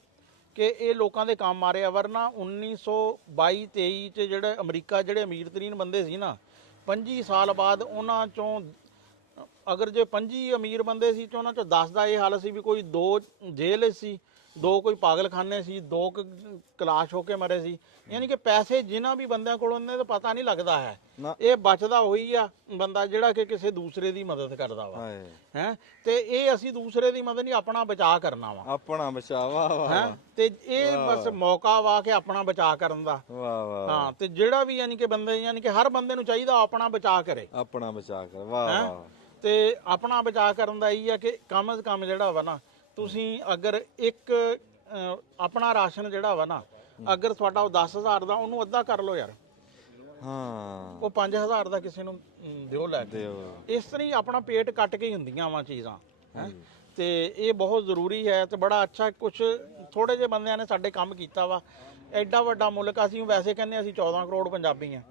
ਕਿ ਇਹ ਲੋਕਾਂ ਦੇ ਕੰਮ ਆ ਰਹੇ ਆ। ਵਰਨਾ 1922-23 ਚ ਜਿਹੜੇ ਅਮਰੀਕਾ ਜਿਹੜੇ ਅਮੀਰ ਤਰੀਨ ਬੰਦੇ ਸੀ ਨਾ, 25 ਸਾਲ ਬਾਅਦ ਉਹਨਾਂ ਚੋਂ ਅਗਰ ਜੇ 25 ਅਮੀਰ ਬੰਦੇ ਸੀ ਤੇ ਉਹਨਾਂ ਚੋਂ 10 ਦਾ ਇਹ ਹਾਲ ਸੀ ਵੀ ਕੋਈ 2 ਜੇਲ੍ਹ ਸੀ, 2 ਕੋਈ ਪਾਗਲਖਾਨੇ ਸੀ, 2 ਕਲਾਸ਼ ਹੋ ਕੇ ਮਰੇ ਸੀ। ਯਾਨੀ ਕਿ ਪੈਸੇ ਜਿਨ੍ਹਾਂ ਵੀ ਬੰਦਿਆਂ ਕੋਲ ਉਹਨੇ ਤਾਂ ਪਤਾ ਨਹੀਂ ਲੱਗਦਾ ਹੈ। ਇਹ ਬਚਦਾ ਉਹੀ ਆ ਬੰਦਾ ਜਿਹੜਾ ਕਿ ਕਿਸੇ ਦੂਸਰੇ ਦੀ ਮਦਦ ਕਰਦਾ ਵਾ ਹੈ। ਤੇ ਇਹ ਅਸੀਂ ਦੂਸਰੇ ਦੀ ਮਦਦ ਨਹੀਂ, ਆਪਣਾ ਬਚਾਅ ਕਰਨਾ ਵਾ, ਆਪਣਾ ਬਚਾਵਾ ਵਾ। ਤੇ ਇਹ ਬਸ ਮੌਕਾ ਵਾ ਕਿ ਆਪਣਾ ਬਚਾਅ ਕਰਨ ਦਾ। ਵਾਹ ਵਾਹ। ਹਾਂ, ਤੇ ਜਿਹੜਾ ਵੀ ਯਾਨੀ ਕਿ ਬੰਦੇ ਯਾਨੀ ਕਿ ਹਰ ਬੰਦੇ ਨੂੰ ਚਾਹੀਦਾ ਆਪਣਾ ਬਚਾਅ ਕਰੇ, ਆਪਣਾ ਬਚਾਅ ਕਰ। ਵਾਹ ਵਾਹ। ਤੇ ਆਪਣਾ ਬਚਾਅ ਕਰਨ ਦਾ ਇਹ ਆ ਕਿ ਕਮ ਸੇ ਕਮ ਜਿਹੜਾ ਵਾ ਨਾ ਤੁਸੀਂ ਅਗਰ ਇੱਕ ਆਪਣਾ ਰਾਸ਼ਨ ਜਿਹੜਾ ਵਾ ਨਾ ਅਗਰ ਤੁਹਾਡਾ ਉਹ 10,000 ਦਾ ਉਹਨੂੰ ਅੱਧਾ ਕਰ ਲਓ ਯਾਰ। ਹਾਂ, ਉਹ 5,000 ਦਾ ਕਿਸੇ ਨੂੰ ਦਿਓ ਲੈ ਕੇ। ਇਸ ਤਰ੍ਹਾਂ ਹੀ ਆਪਣਾ ਪੇਟ ਕੱਟ ਕੇ ਹੀ ਹੁੰਦੀਆਂ ਵਾ ਚੀਜ਼ਾਂ ਹੈ। ਤੇ ਇਹ ਬਹੁਤ ਜ਼ਰੂਰੀ ਹੈ। ਤੇ ਬੜਾ ਅੱਛਾ ਕੁਝ ਥੋੜੇ ਜਿਹੇ ਬੰਦਿਆਂ ਨੇ ਸਾਡੇ ਕੰਮ ਕੀਤਾ ਵਾ। ਐਡਾ ਵੱਡਾ ਮੁਲਕ ਅਸੀਂ ਵੈਸੇ ਕਹਿੰਦੇ ਅਸੀਂ 14 ਕਰੋੜ ਪੰਜਾਬੀ ਆ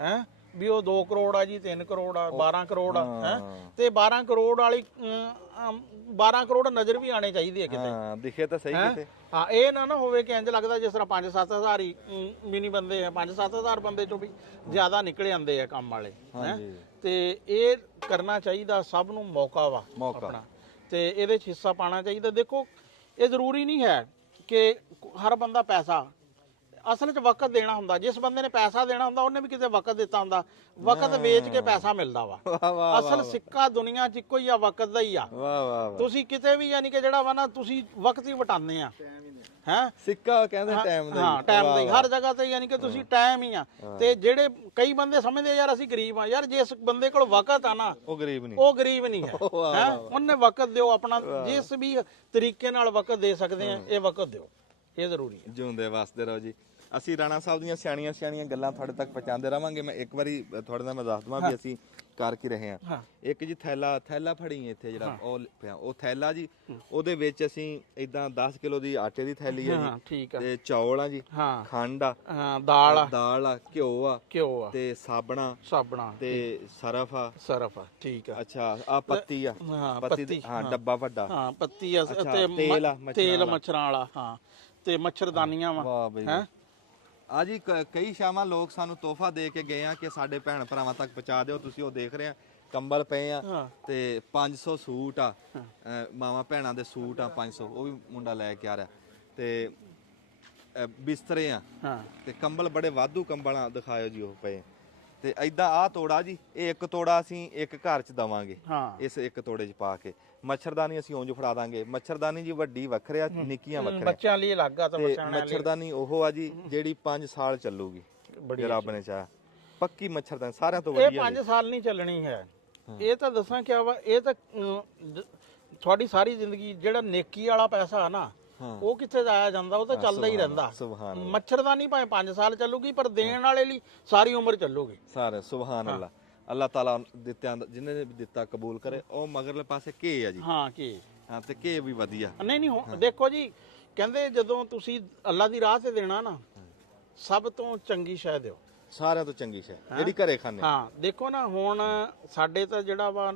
ਹੈ ਵੀ ਉਹ 2 ਕਰੋੜ ਆ ਜੀ, 3 ਕਰੋੜ ਆ, 12 ਕਰੋੜ ਆ ਹੈ। ਤੇ 12 ਕਰੋੜ ਵਾਲੀ 12 ਕਰੋੜ ਨਜ਼ਰ ਵੀ ਆਣੇ ਚਾਹੀਦੀ ਹੈ ਕਿਤੇ। ਹਾਂ, ਦਿਖੇ ਤਾਂ ਸਹੀ ਕਿਤੇ। ਹਾਂ, ਇਹ ਨਾ ਹੋਵੇ ਕਿ ਇੰਜ ਲੱਗਦਾ ਜਿਸ ਤਰ੍ਹਾਂ 5-7 ਹਜ਼ਾਰ ਹੀ ਵੀ ਨਹੀਂ ਬੰਦੇ ਆ, 5-7 ਹਜ਼ਾਰ ਬੰਦੇ ਚੋਂ ਵੀ ਜ਼ਿਆਦਾ ਨਿਕਲ ਆਉਂਦੇ ਆ ਕੰਮ ਵਾਲੇ ਹੈ। ਤੇ ਇਹ ਕਰਨਾ ਚਾਹੀਦਾ, ਸਭ ਨੂੰ ਮੌਕਾ ਵਾ ਆਪਣਾ, ਤੇ ਇਹਦੇ 'ਚ ਹਿੱਸਾ ਪਾਉਣਾ ਚਾਹੀਦਾ। ਦੇਖੋ ਇਹ ਜ਼ਰੂਰੀ ਨਹੀਂ ਹੈ ਕਿ ਹਰ ਬੰਦਾ ਪੈਸਾ, ਅਸਲ 'ਚ ਵਕਤ ਦੇਣਾ ਹੁੰਦਾ। ਜਿਸ ਬੰਦੇ ਨੇ ਪੈਸਾ ਦੇਣਾ ਹੁੰਦਾ ਉਹਨੇ ਵੀ ਕਿਤੇ ਵਕਤ ਦਿੱਤਾ ਹੁੰਦਾ। ਵਕਤ ਵੇਚ ਕੇ ਪੈਸਾ ਮਿਲਦਾ ਵਾ। ਅਸਲ ਸਿੱਕਾ ਦੁਨੀਆ 'ਚ ਇੱਕੋ ਹੀ ਆ, ਵਕਤ ਦਾ ਹੀ ਆ। ਤੁਸੀਂ ਕਿਤੇ ਵੀ ਯਾਨੀ ਕਿ ਜਿਹੜਾ ਵਾ ਨਾ ਤੁਸੀਂ ਵਕਤ ਹੀ ਵਟਾਉਂਦੇ ਆ ਹੈ। ਸਿੱਕਾ ਕਹਿੰਦੇ ਟਾਈਮ ਦਾ। ਹਾਂ, ਟਾਈਮ ਦਾ ਹੀ ਹਰ ਜਗ੍ਹਾ ਤੇ ਯਾਨੀ ਕਿ ਤੁਸੀਂ ਟਾਈਮ ਹੀ ਆ। ਤੇ ਜਿਹੜੇ ਕਈ ਬੰਦੇ ਸਮਝਦੇ ਯਾਰ ਅਸੀਂ ਗਰੀਬ ਆ, ਯਾਰ ਜਿਸ ਬੰਦੇ ਕੋਲ ਵਕਤ ਆ ਨਾ ਉਹ ਗਰੀਬ ਨਹੀਂ, ਉਹ ਗਰੀਬ ਨਹੀਂ ਹੈ। ਉਹਨੇ ਵਕਤ ਦਿਓ ਆਪਣਾ, ਜਿਸ ਵੀ ਤਰੀਕੇ ਨਾਲ ਵਕਤ ਦੇ ਸਕਦੇ ਆ ਇਹ ਵਕਤ ਦਿਓ, ਇਹ ਜ਼ਰੂਰੀ ਹੈ। ਜਿਉਂਦੇ ਵਸਦੇ ਰਹੋ ਜੀ। ਅਸੀਂ ਰਾਣਾ ਸਾਹਿਬ ਦੀਆਂ ਸਿਆਣੀਆਂ ਗੱਲਾਂ ਤੁਹਾਡੇ ਤੱਕ ਪਹੁੰਚਾਉਂਦੇ ਰਵਾਂਗੇ। ਮੈਂ ਇੱਕ ਵਾਰੀ ਤੁਹਾਡੇ ਨਾਲ ਮੈਂ ਦੱਸ ਦਵਾਂ ਵੀ ਅਸੀਂ ਕਰ ਕੀ ਰਹੇ ਹਾਂ। ਇੱਕ ਜੀ ਥੈਲਾ ਫੜੀ ਇੱਥੇ ਜਿਹੜਾ ਉਹ ਪਿਆ, ਉਹ ਥੈਲਾ ਜੀ, ਉਹਦੇ ਵਿੱਚ ਅਸੀਂ ਇਦਾਂ 10 ਕਿਲੋ ਦੀ ਆਟੇ ਦੀ ਥੈਲੀ ਹੈ ਜੀ, ਠੀਕ ਆ, ਤੇ ਚੌਲ ਆ ਜੀ, ਖੰਡ ਆ, ਦਾਲ ਆ, ਘਿਓ ਆ, ਤੇ ਸਾਬਣਾ ਤੇ ਸਰਫ ਆ, ਠੀਕ ਆ। ਅੱਛਾ, ਆ ਪੱਤੀ ਆ, ਪੱਤੀ ਹਾਂ, ਡੱਬਾ ਵੱਡਾ, ਹਾਂ ਪੱਤੀ ਆ, ਤੇ ਤੇਲ ਮੱਛਰਾਂ ਵਾਲਾ, ਹਾਂ, ਤੇ ਮੱਛਰਦਾਨੀਆਂ ਵਾ ਹੈ। ਆ ਜੀ ਕਈ ਸ਼ਾਮਾਂ ਲੋਕ ਸਾਨੂੰ ਤੋਹਫਾ ਦੇ ਕੇ ਗਏ ਆ ਕਿ ਸਾਡੇ ਭੈਣ ਭਰਾਵਾਂ ਤੱਕ ਪਹੁੰਚਾ ਦਿਓ। ਤੁਸੀਂ ਉਹ ਦੇਖ ਰਹੇ ਆ ਕੰਬਲ ਪਏ ਆ, ਤੇ 500 ਸੂਟ ਆ, ਮਾਵਾਂ ਭੈਣਾਂ ਦੇ ਸੂਟ ਆ 500, ਉਹ ਵੀ ਮੁੰਡਾ ਲੈ ਕੇ ਆ ਰਿਹਾ, ਤੇ ਬਿਸਤਰੇ ਆ, ਤੇ ਕੰਬਲ ਬੜੇ ਵਾਧੂ ਕੰਬਲਾਂ ਦਿਖਾਇਓ ਜੀ ਉਹ ਪਏ। ਤੇ ਐਦਾਂ ਆਹ ਤੋੜਾ ਜੀ, ਇਹ ਇੱਕ ਤੋੜਾ ਅਸੀਂ ਇੱਕ ਘਰ 'ਚ ਦਵਾਂਗੇ ਹਾਂ ਇਸ ਇੱਕ ਤੋੜੇ 'ਚ ਪਾ ਕੇ। ਮੱਛਰਦਾਨੀ ਅਸੀਂ ਉਂਝ ਫੜਾ ਦਾਂਗੇ। ਮੱਛਰਦਾਨੀ ਜੀ ਵੱਡੀ ਵੱਖਰਿਆ, ਨਿੱਕੀਆਂ ਵੱਖਰਿਆ। ਬੱਚਿਆਂ ਲਈ ਅਲੱਗ ਆ ਤਾਂ ਤੇ ਬੱਚਿਆਂ ਲਈ ਮੱਛਰਦਾਨੀ ਉਹ ਆ ਜੀ ਜਿਹੜੀ 5 ਸਾਲ ਚੱਲੂਗੀ ਜੇ ਰੱਬ ਨੇ ਚਾਹਿਆ। ਪੱਕੀ ਮੱਛਰਦਾਨੀ ਸਾਰਿਆਂ ਤੋਂ ਇਹ ਵਧੀਆ 5 ਸਾਲ ਨਹੀਂ ਚੱਲਣੀ ਹੈ। ਇਹ ਤਾਂ ਦੱਸਾਂ ਕਿਆ ਵਾ, ਇਹ ਤਾਂ ਤੁਹਾਡੀ ਸਾਰੀ ਜ਼ਿੰਦਗੀ ਜਿਹੜਾ ਨੇਕੀ ਵਾਲਾ ਪੈਸਾ ਆ ਨਾ, ਉਹ ਕਿੱਥੇ ਜਾਇਆ ਜਾਂਦਾ, ਉਹ ਤਾਂ ਚੱਲਦਾ ਹੀ ਰਹਿੰਦਾ। ਸੁਭਾਨ ਮੱਛਰਦਾਨੀ ਭਾਵੇਂ 5 ਸਾਲ ਚੱਲੂਗੀ, ਪਰ ਦੇਣ ਵਾਲੇ ਲਈ ਸਾਰੀ ਉਮਰ ਚੱਲੂਗੀ। ਸਾਰੇ ਸੁਭਾਨ ਅੱਲਾ। ਅੱਲਾਹ ਤਾਲਾ ਦਿੱਤਿਆਂ ਜਿਹਨੇ ਵੀ ਦਿੱਤਾ ਕਬੂਲ ਕਰੇ। ਉਹ ਮਗਰਲੇ ਪਾਸੇ ਘੇ ਆ ਜੀ। ਹਾਂ ਕੀ ਹਾਂ, ਤੇ ਘੇ ਵੀ ਵਧੀਆ। ਨਹੀਂ ਦੇਖੋ ਜੀ, ਕਹਿੰਦੇ ਜਦੋਂ ਤੁਸੀਂ ਅੱਲਾ ਦੀ ਰਾਹ ਤੇ ਦੇਣਾ ਨਾ, ਸਭ ਤੋਂ ਚੰਗੀ ਸ਼ੈ ਦਿਓ। ਸਾਰਿਆਂ ਤੋਂ ਚੰਗੀ ਸ਼ੈ ਜਿਹੜੀ ਘਰੇ ਖਾਂਦੇ। ਹਾਂ ਦੇਖੋ ਨਾ, ਹੁਣ ਸਾਡੇ ਤਾਂ ਜਿਹੜਾ ਵਾ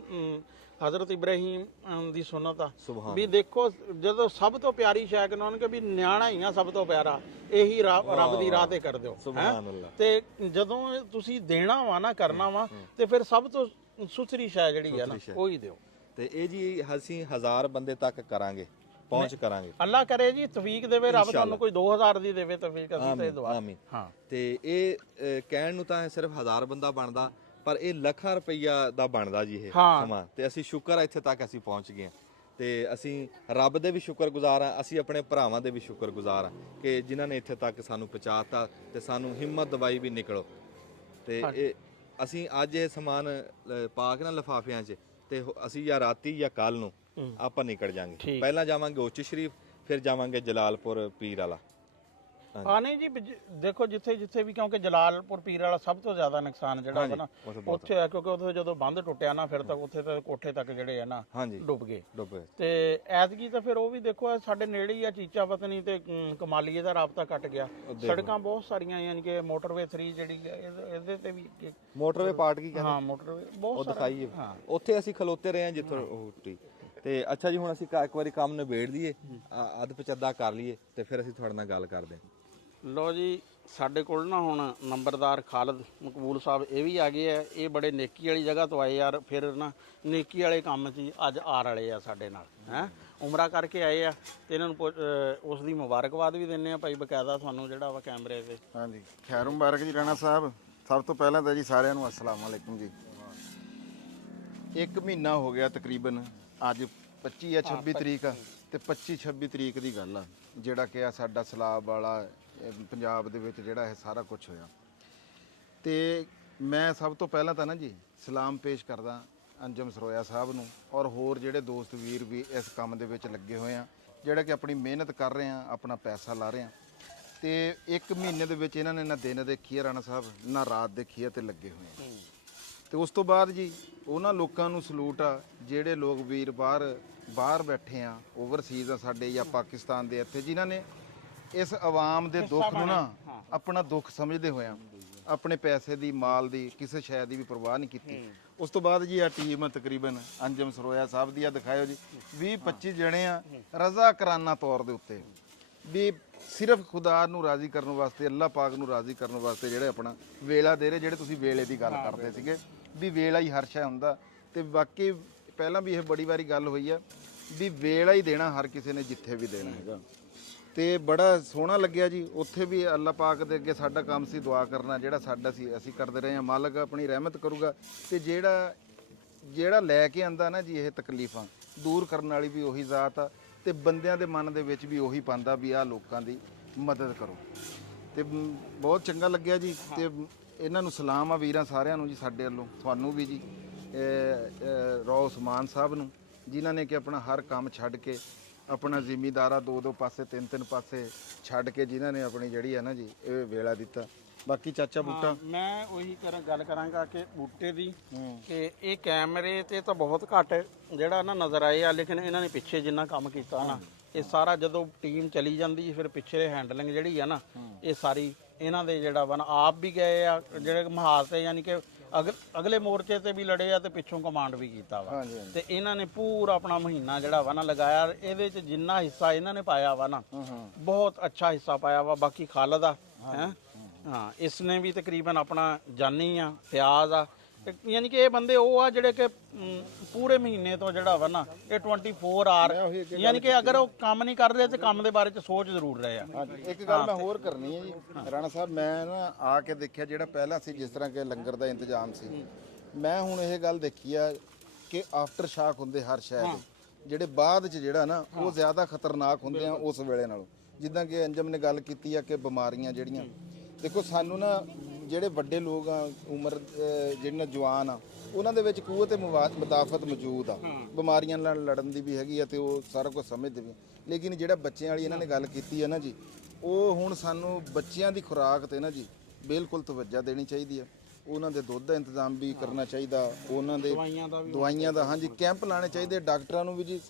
ਹਜ਼ਰਤ ਇਬਰਾਹੀਮ ਦੀ ਸੁਨਨਤ ਆ ਸੁਭਾਨ ਵੀ ਦੇਖੋ, ਜਦੋਂ ਸਭ ਤੋਂ ਪਿਆਰੀ ਸ਼ੈ ਕਿ ਵੀ ਨਿਆਣਾ ਹੀ ਆ ਸਭ ਤੋਂ ਪਿਆਰਾ, ਇਹੀ ਰੱਬ ਦੀ ਰਾਹ ਤੇ ਕਰ ਦਿਓ। ਸੁਭਾਨ ਅੱਲਾ। ਤੇ ਜਦੋਂ ਤੁਸੀਂ ਦੇਣਾ ਵਾ ਨਾ, ਕਰਨਾ ਵਾ, ਤੇ ਫਿਰ ਸਭ ਤੋਂ ਸੁਥਰੀ ਸ਼ੈ ਜਿਹੜੀ ਆ ਨਾ, ਉਹੀ ਦਿਓ। ਤੇ ਇਹ ਜੀ ਅਸੀਂ 1000 ਬੰਦੇ ਤੱਕ ਕਰਾਂਗੇ, ਪਹੁੰਚ ਕਰਾਂਗੇ। ਅੱਲਾ ਕਰੇ ਜੀ ਤੌਫੀਕ ਦੇਵੇ ਰੱਬ, ਤੁਹਾਨੂੰ ਕੋਈ 2000 ਦੀ ਦੇਵੇ ਤੌਫੀਕ, ਅਸੀਂ ਤੇ ਦੁਆ। ਆਮੀਨ। ਹਾਂ ਤੇ ਇਹ ਕਹਿਣ ਨੂੰ ਤਾਂ ਸਿਰਫ 1000 ਬੰਦਾ ਬਣਦਾ, ਪਰ ਇਹ ਲੱਖਾਂ ਰੁਪਈਆ ਦਾ ਬਣਦਾ ਜੀ ਇਹ ਸਮਾਂ। ਤੇ ਅਸੀਂ ਸ਼ੁਕਰ ਆ ਇੱਥੇ ਤੱਕ ਅਸੀਂ ਪਹੁੰਚ ਗਏ। ਤੇ ਅਸੀਂ ਰੱਬ ਦੇ ਵੀ ਸ਼ੁਕਰਗੁਜ਼ਾਰ ਆ, ਅਸੀਂ ਆਪਣੇ ਭਰਾਵਾਂ ਦੇ ਵੀ ਸ਼ੁਕਰਗੁਜ਼ਾਰ ਆ ਕਿ ਜਿਨ੍ਹਾਂ ਨੇ ਇੱਥੇ ਤੱਕ ਸਾਨੂੰ ਪਹੁੰਚਾਤਾ ਤੇ ਸਾਨੂੰ ਹਿੰਮਤ ਦਵਾਈ ਵੀ ਨਿਕਲੋ। ਤੇ ਇਹ ਅਸੀਂ ਅੱਜ ਇਹ ਸਮਾਨ ਪਾ ਕੇ ਨਾ ਲਿਫਾਫਿਆਂ 'ਚ, ਤੇ ਅਸੀਂ ਜਾਂ ਰਾਤੀ ਜਾਂ ਕੱਲ ਨੂੰ ਆਪਾਂ ਨਿਕਲ ਜਾਾਂਗੇ। ਪਹਿਲਾਂ ਜਾਵਾਂਗੇ ਉੱਚ ਸ਼ਰੀਫ, ਫਿਰ ਜਾਵਾਂਗੇ ਜਲਾਲਪੁਰ ਪੀਰ ਵਾਲਾ। ਨਹੀਂ ਜੀ, ਦੇਖੋ ਜਿੱਥੇ ਜਿੱਥੇ ਵੀ, ਕਿਉਂਕਿ ਜਲਾਲਪੁਰ ਪੀਰ ਵਾਲਾ ਸਭ ਤੋਂ ਜ਼ਿਆਦਾ ਨੁਕਸਾਨ ਜਿਹੜਾ ਵਾ ਨਾ ਉੱਥੇ ਆ, ਕਿਉਂਕਿ ਉੱਥੇ ਜਦੋਂ ਬੰਦ ਟੁੱਟਿਆ ਨਾ, ਫਿਰ ਤਾਂ ਉੱਥੇ ਤਾਂ ਕੋਠੇ ਤੱਕ ਜਿਹੜੇ ਆ ਨਾ ਡੁੱਬ ਗਏ। ਤੇ ਐਤਕੀ ਤਾਂ ਫਿਰ ਉਹ ਵੀ ਦੇਖੋ ਸਾਡੇ ਨੇੜੇ ਹੀ ਆ, ਚੀਚਾ ਪਤਨੀ ਤੇ ਕਮਾਲੀਏ ਦਾ ਰਾਬਤਾ ਕੱਟ ਗਿਆ। ਸੜਕਾਂ ਬਹੁਤ ਸਾਰੀਆਂ, ਯਾਨੀ ਕਿ ਮੋਟਰਵੇ 3 ਜਿਹੜੀ ਇਹਦੇ ਤੇ ਵੀ ਮੋਟਰਵੇ ਪਾਰਟ ਕੀ ਕਹਿੰਦੇ? ਹਾਂ ਮੋਟਰਵੇ ਬਹੁਤ ਦਿਖਾਈਏ। ਉੱਥੇ ਅਸੀਂ ਖਲੋਤੇ ਰਹੇ ਹਾਂ ਜਿੱਥੋਂ ਉਹ ਟੁੱਟੀ। ਤੇ ਅੱਛਾ ਜੀ, ਹੁਣ ਅਸੀਂ ਇੱਕ ਵਾਰੀ ਕੰਮ ਨਿਬੇੜ ਲਈਏ, ਅੱਧ ਪਚੱਦਾ ਕਰ ਲਈਏ, ਤੇ ਫਿਰ ਅਸੀਂ ਤੁਹਾਡੇ ਨਾਲ ਗੱਲ ਕਰਦੇ ਹਾਂ। ਲੋ ਜੀ, ਸਾਡੇ ਕੋਲ ਨਾ ਹੁਣ ਨੰਬਰਦਾਰ ਖਾਲਦ ਮਕਬੂਲ ਸਾਹਿਬ ਇਹ ਵੀ ਆ ਗਏ ਆ। ਇਹ ਬੜੇ ਨੇਕੀ ਵਾਲੀ ਜਗ੍ਹਾ ਤੋਂ ਆਏ ਯਾਰ, ਫਿਰ ਨਾ ਨੇਕੀ ਵਾਲੇ ਕੰਮ 'ਚ ਅੱਜ ਆ ਰਲੇ ਆ ਸਾਡੇ ਨਾਲ। ਹੈ ਉਮਰਾ ਕਰਕੇ ਆਏ ਆ, ਤੇ ਇਹਨਾਂ ਨੂੰ ਉਸ ਦੀ ਮੁਬਾਰਕਬਾਦ ਵੀ ਦਿੰਦੇ ਆ ਭਾਈ ਬਕਾਇਦਾ, ਤੁਹਾਨੂੰ ਜਿਹੜਾ ਵਾ ਕੈਮਰੇ ਤੇ। ਹਾਂਜੀ, ਖੈਰ ਮੁਬਾਰਕ ਜੀ ਰਾਣਾ ਸਾਹਿਬ। ਸਭ ਤੋਂ ਪਹਿਲਾਂ ਤਾਂ ਜੀ ਸਾਰਿਆਂ ਨੂੰ ਅਸਲਾਮ ਵਾਲੇਕੁਮ ਜੀ। 1 ਮਹੀਨਾ ਹੋ ਗਿਆ ਤਕਰੀਬਨ, ਅੱਜ 25 ਜਾਂ 26 ਤਰੀਕ ਆ, ਤੇ 25-26 ਤਰੀਕ ਦੀ ਗੱਲ ਆ ਜਿਹੜਾ ਕਿ ਆ ਸਾਡਾ ਸਲਾਬ ਵਾਲਾ ਪੰਜਾਬ ਦੇ ਵਿੱਚ ਜਿਹੜਾ ਇਹ ਸਾਰਾ ਕੁਝ ਹੋਇਆ। ਤੇ ਮੈਂ ਸਭ ਤੋਂ ਪਹਿਲਾਂ ਤਾਂ ਨਾ ਜੀ ਸਲਾਮ ਪੇਸ਼ ਕਰਦਾ ਅੰਜਮ ਸਰੋਇਆ ਸਾਹਿਬ ਨੂੰ, ਔਰ ਹੋਰ ਜਿਹੜੇ ਦੋਸਤ ਵੀਰ ਵੀ ਇਸ ਕੰਮ ਦੇ ਵਿੱਚ ਲੱਗੇ ਹੋਏ ਆ, ਜਿਹੜਾ ਕਿ ਆਪਣੀ ਮਿਹਨਤ ਕਰ ਰਹੇ ਆ, ਆਪਣਾ ਪੈਸਾ ਲਾ ਰਹੇ ਆ। ਤੇ 1 ਮਹੀਨੇ ਦੇ ਵਿੱਚ ਇਹਨਾਂ ਨੇ ਨਾ ਦਿਨ ਦੇਖੀ ਆ ਰਾਣਾ ਸਾਹਿਬ, ਨਾ ਰਾਤ ਦੇਖੀ ਆ, ਤੇ ਲੱਗੇ ਹੋਏ ਆ। ਤੇ ਉਸ ਤੋਂ ਬਾਅਦ ਜੀ ਉਹਨਾਂ ਲੋਕਾਂ ਨੂੰ ਸਲੂਟ ਆ ਜਿਹੜੇ ਲੋਕ ਵੀਰ ਬਾਹਰ ਬੈਠੇ ਆ, ਓਵਰਸੀਜ਼ ਆ ਸਾਡੇ ਜਾਂ ਪਾਕਿਸਤਾਨ ਦੇ ਇੱਥੇ, ਜਿਨ੍ਹਾਂ ਨੇ ਇਸ ਆਵਾਮ ਦੇ ਦੁੱਖ ਨੂੰ ਨਾ ਆਪਣਾ ਦੁੱਖ ਸਮਝਦੇ ਹੋਇਆ ਆਪਣੇ ਪੈਸੇ ਦੀ, ਮਾਲ ਦੀ, ਕਿਸੇ ਸ਼ੈ ਦੀ ਵੀ ਪਰਵਾਹ ਨਹੀਂ ਕੀਤੀ। ਉਸ ਤੋਂ ਬਾਅਦ ਜੀ ਆ ਟੀਮ ਤਕਰੀਬਨ ਅੰਜਮ ਸਰੋਇਆ ਸਾਹਿਬ ਦੀ ਆ, ਦਿਖਾਇਓ ਜੀ 20-25 ਜਣੇ ਆ ਰਜ਼ਾਕਰਾਨਾ ਤੌਰ ਦੇ ਉੱਤੇ, ਵੀ ਸਿਰਫ ਖੁਦਾ ਨੂੰ ਰਾਜ਼ੀ ਕਰਨ ਵਾਸਤੇ, ਅੱਲਾਹ ਪਾਕ ਨੂੰ ਰਾਜ਼ੀ ਕਰਨ ਵਾਸਤੇ ਜਿਹੜੇ ਆਪਣਾ ਵੇਲਾ ਦੇ ਰਹੇ। ਜਿਹੜੇ ਤੁਸੀਂ ਵੇਲੇ ਦੀ ਗੱਲ ਕਰਦੇ ਸੀਗੇ ਵੀ ਵੇਲਾ ਹੀ ਹਰ ਸ਼ੈ ਹੁੰਦਾ, ਤੇ ਬਾਕੀ ਪਹਿਲਾਂ ਵੀ ਇਹ ਬੜੀ ਵਾਰੀ ਗੱਲ ਹੋਈ ਆ ਵੀ ਵੇਲਾ ਹੀ ਦੇਣਾ ਹਰ ਕਿਸੇ ਨੇ ਜਿੱਥੇ ਵੀ ਦੇਣਾ ਹੈਗਾ। ਤੇ ਬੜਾ ਸੋਹਣਾ ਲੱਗਿਆ ਜੀ। ਉੱਥੇ ਵੀ ਅੱਲਾਹ ਪਾਕ ਦੇ ਅੱਗੇ ਸਾਡਾ ਕੰਮ ਸੀ ਦੁਆ ਕਰਨਾ, ਜਿਹੜਾ ਸਾਡਾ ਸੀ ਅਸੀਂ ਕਰਦੇ ਰਹੇ ਹਾਂ। ਮਾਲਕ ਆਪਣੀ ਰਹਿਮਤ ਕਰੂਗਾ, ਤੇ ਜਿਹੜਾ ਲੈ ਕੇ ਆਂਦਾ ਨਾ ਜੀ ਇਹ ਤਕਲੀਫਾਂ ਦੂਰ ਕਰਨ ਵਾਲੀ ਵੀ ਉਹੀ ਜ਼ਾਤ ਆ, ਤੇ ਬੰਦਿਆਂ ਦੇ ਮਨ ਦੇ ਵਿੱਚ ਵੀ ਉਹੀ ਪਾਉਂਦਾ ਵੀ ਆਹ ਲੋਕਾਂ ਦੀ ਮਦਦ ਕਰੋ। ਤੇ ਬਹੁਤ ਚੰਗਾ ਲੱਗਿਆ ਜੀ। ਤੇ ਇਹਨਾਂ ਨੂੰ ਸਲਾਮ ਆ ਵੀਰਾਂ ਸਾਰਿਆਂ ਨੂੰ ਜੀ ਸਾਡੇ ਵੱਲੋਂ, ਤੁਹਾਨੂੰ ਵੀ ਜੀ, ਰੌ ਉਸਮਾਨ ਸਾਹਿਬ ਨੂੰ, ਜਿਨ੍ਹਾਂ ਨੇ ਕਿ ਆਪਣਾ ਹਰ ਕੰਮ ਛੱਡ ਕੇ, ਆਪਣਾ ਜ਼ਿਮੀਦਾਰਾ 2-2 ਪਾਸੇ 3-3 ਪਾਸੇ ਛੱਡ ਕੇ, ਜਿਨ੍ਹਾਂ ਨੇ ਆਪਣੀ ਜਿਹੜੀ ਹੈ ਨਾ ਜੀ ਇਹ ਵੇਲਾ ਦਿੱਤਾ। ਬਾਕੀ ਚਾਚਾ ਬੂਟਾ, ਮੈਂ ਉਹੀ ਗੱਲ ਕਰਾਂਗਾ ਕਿ ਬੂਟੇ ਦੀ, ਕਿ ਇਹ ਕੈਮਰੇ ਤੇ ਤਾਂ ਬਹੁਤ ਘੱਟ ਜਿਹੜਾ ਨਾ ਨਜ਼ਰ ਆਏ ਆ, ਲੇਕਿਨ ਇਹਨਾਂ ਨੇ ਪਿੱਛੇ ਜਿੰਨਾ ਕੰਮ ਕੀਤਾ ਨਾ, ਇਹ ਸਾਰਾ ਜਦੋਂ ਟੀਮ ਚਲੀ ਜਾਂਦੀ ਫਿਰ ਪਿੱਛੇ ਹੈਂਡਲਿੰਗ ਜਿਹੜੀ ਆ ਨਾ, ਇਹ ਸਾਰੀ ਇਹਨਾਂ ਦੇ ਜਿਹੜਾ ਵਾ ਨਾ, ਆਪ ਵੀ ਗਏ ਆ ਜਿਹੜੇ ਮਹਾਰ ਤੇ, ਯਾਨੀ ਕਿ ਅਗਲੇ ਮੋਰਚੇ ਤੇ ਵੀ ਲੜੇ ਆ, ਤੇ ਪਿੱਛੋਂ ਕਮਾਂਡ ਵੀ ਕੀਤਾ ਵਾ। ਤੇ ਇਹਨਾਂ ਨੇ ਪੂਰਾ ਆਪਣਾ ਮਹੀਨਾ ਜਿਹੜਾ ਵਾ ਨਾ ਲਗਾਇਆ। ਇਹਦੇ ਚ ਜਿੰਨਾ ਹਿੱਸਾ ਇਹਨਾਂ ਨੇ ਪਾਇਆ ਵਾ ਨਾ, ਬਹੁਤ ਅੱਛਾ ਹਿੱਸਾ ਪਾਇਆ ਵਾ। ਬਾਕੀ ਖਾਲਦ ਆ ਹੈ, ਹਾਂ, ਇਸ ਨੇ ਵੀ ਤਕਰੀਬਨ ਆਪਣਾ ਜਾਨੀ ਆ, ਪਿਆਜ਼ ਆ, ਯਾਨੀ ਕਿ ਇਹ ਬੰਦੇ ਉਹ ਆ ਜਿਹੜੇ ਕਿ ਪੂਰੇ ਮਹੀਨੇ ਤੋਂ ਜਿਹੜਾ ਵਾ ਨਾ ਇਹ 24 ਆਰ ਯਾਨੀ ਕਿ ਅਗਰ ਉਹ ਕੰਮ ਨਹੀਂ ਕਰ ਰਹੇ ਤੇ ਕੰਮ ਦੇ ਬਾਰੇ ਚ ਸੋਚ ਜ਼ਰੂਰ ਰਹੇ ਆ। ਹਾਂਜੀ, ਇੱਕ ਗੱਲ ਮੈਂ ਹੋਰ ਕਰਨੀ ਹੈ ਜੀ ਰਾਣਾ ਸਾਹਿਬ, ਮੈਂ ਨਾ ਆ ਕੇ ਦੇਖਿਆ ਜਿਹੜਾ ਪਹਿਲਾਂ ਸੀ ਜਿਸ ਤਰ੍ਹਾਂ ਕਿ ਲੰਗਰ ਦਾ ਇੰਤਜ਼ਾਮ ਸੀ, ਮੈਂ ਹੁਣ ਇਹ ਗੱਲ ਦੇਖੀ ਆ ਕਿ ਆਫਟਰ ਸ਼ਾਕ ਹੁੰਦੇ ਹਰ ਸ਼ੈ ਦੇ, ਜਿਹੜੇ ਬਾਅਦ ਚ ਜਿਹੜਾ ਨਾ ਉਹ ਜ਼ਿਆਦਾ ਖਤਰਨਾਕ ਹੁੰਦੇ ਆ ਉਸ ਵੇਲੇ ਨਾਲੋਂ। ਜਿੱਦਾਂ ਕਿ ਅੰਜਮ ਨੇ ਗੱਲ ਕੀਤੀ ਆ ਕਿ ਬਿਮਾਰੀਆਂ ਜਿਹੜੀਆਂ, ਦੇਖੋ ਸਾਨੂੰ ਨਾ ਜਿਹੜੇ ਵੱਡੇ ਲੋਕ ਆ ਉਮਰ ਜਿਹੜੀਆਂ ਜਵਾਨ ਆ ਉਹਨਾਂ ਦੇ ਵਿੱਚ ਕੂਵਤ ਮੁਦਾਫਤ ਮੌਜੂਦ ਆ, ਬਿਮਾਰੀਆਂ ਨਾਲ ਲੜਨ ਦੀ ਵੀ ਹੈਗੀ ਆ ਤੇ ਉਹ ਸਾਰਾ ਕੁਝ ਸਮਝਦੇ ਵੀ। ਲੇਕਿਨ ਜਿਹੜਾ ਬੱਚਿਆਂ ਵਾਲੀ ਇਹਨਾਂ ਨੇ ਗੱਲ ਕੀਤੀ ਆ ਨਾ ਜੀ, ਉਹ ਹੁਣ ਸਾਨੂੰ ਬੱਚਿਆਂ ਦੀ ਖੁਰਾਕ ਤੇ ਨਾ ਜੀ ਬਿਲਕੁਲ ਤਵੱਜਾ ਦੇਣੀ ਚਾਹੀਦੀ ਆ। ਉਹਨਾਂ ਦੇ ਦੁੱਧ ਦਾ ਇੰਤਜ਼ਾਮ ਵੀ ਕਰਨਾ ਚਾਹੀਦਾ, ਉਹਨਾਂ ਦੇ ਦਵਾਈਆਂ ਦਾ ਹਾਂਜੀ ਕੈਂਪ ਲਾਣੇ ਚਾਹੀਦੇ। ਡਾਕਟਰਾਂ ਨੂੰ ਵੀ ਜੀ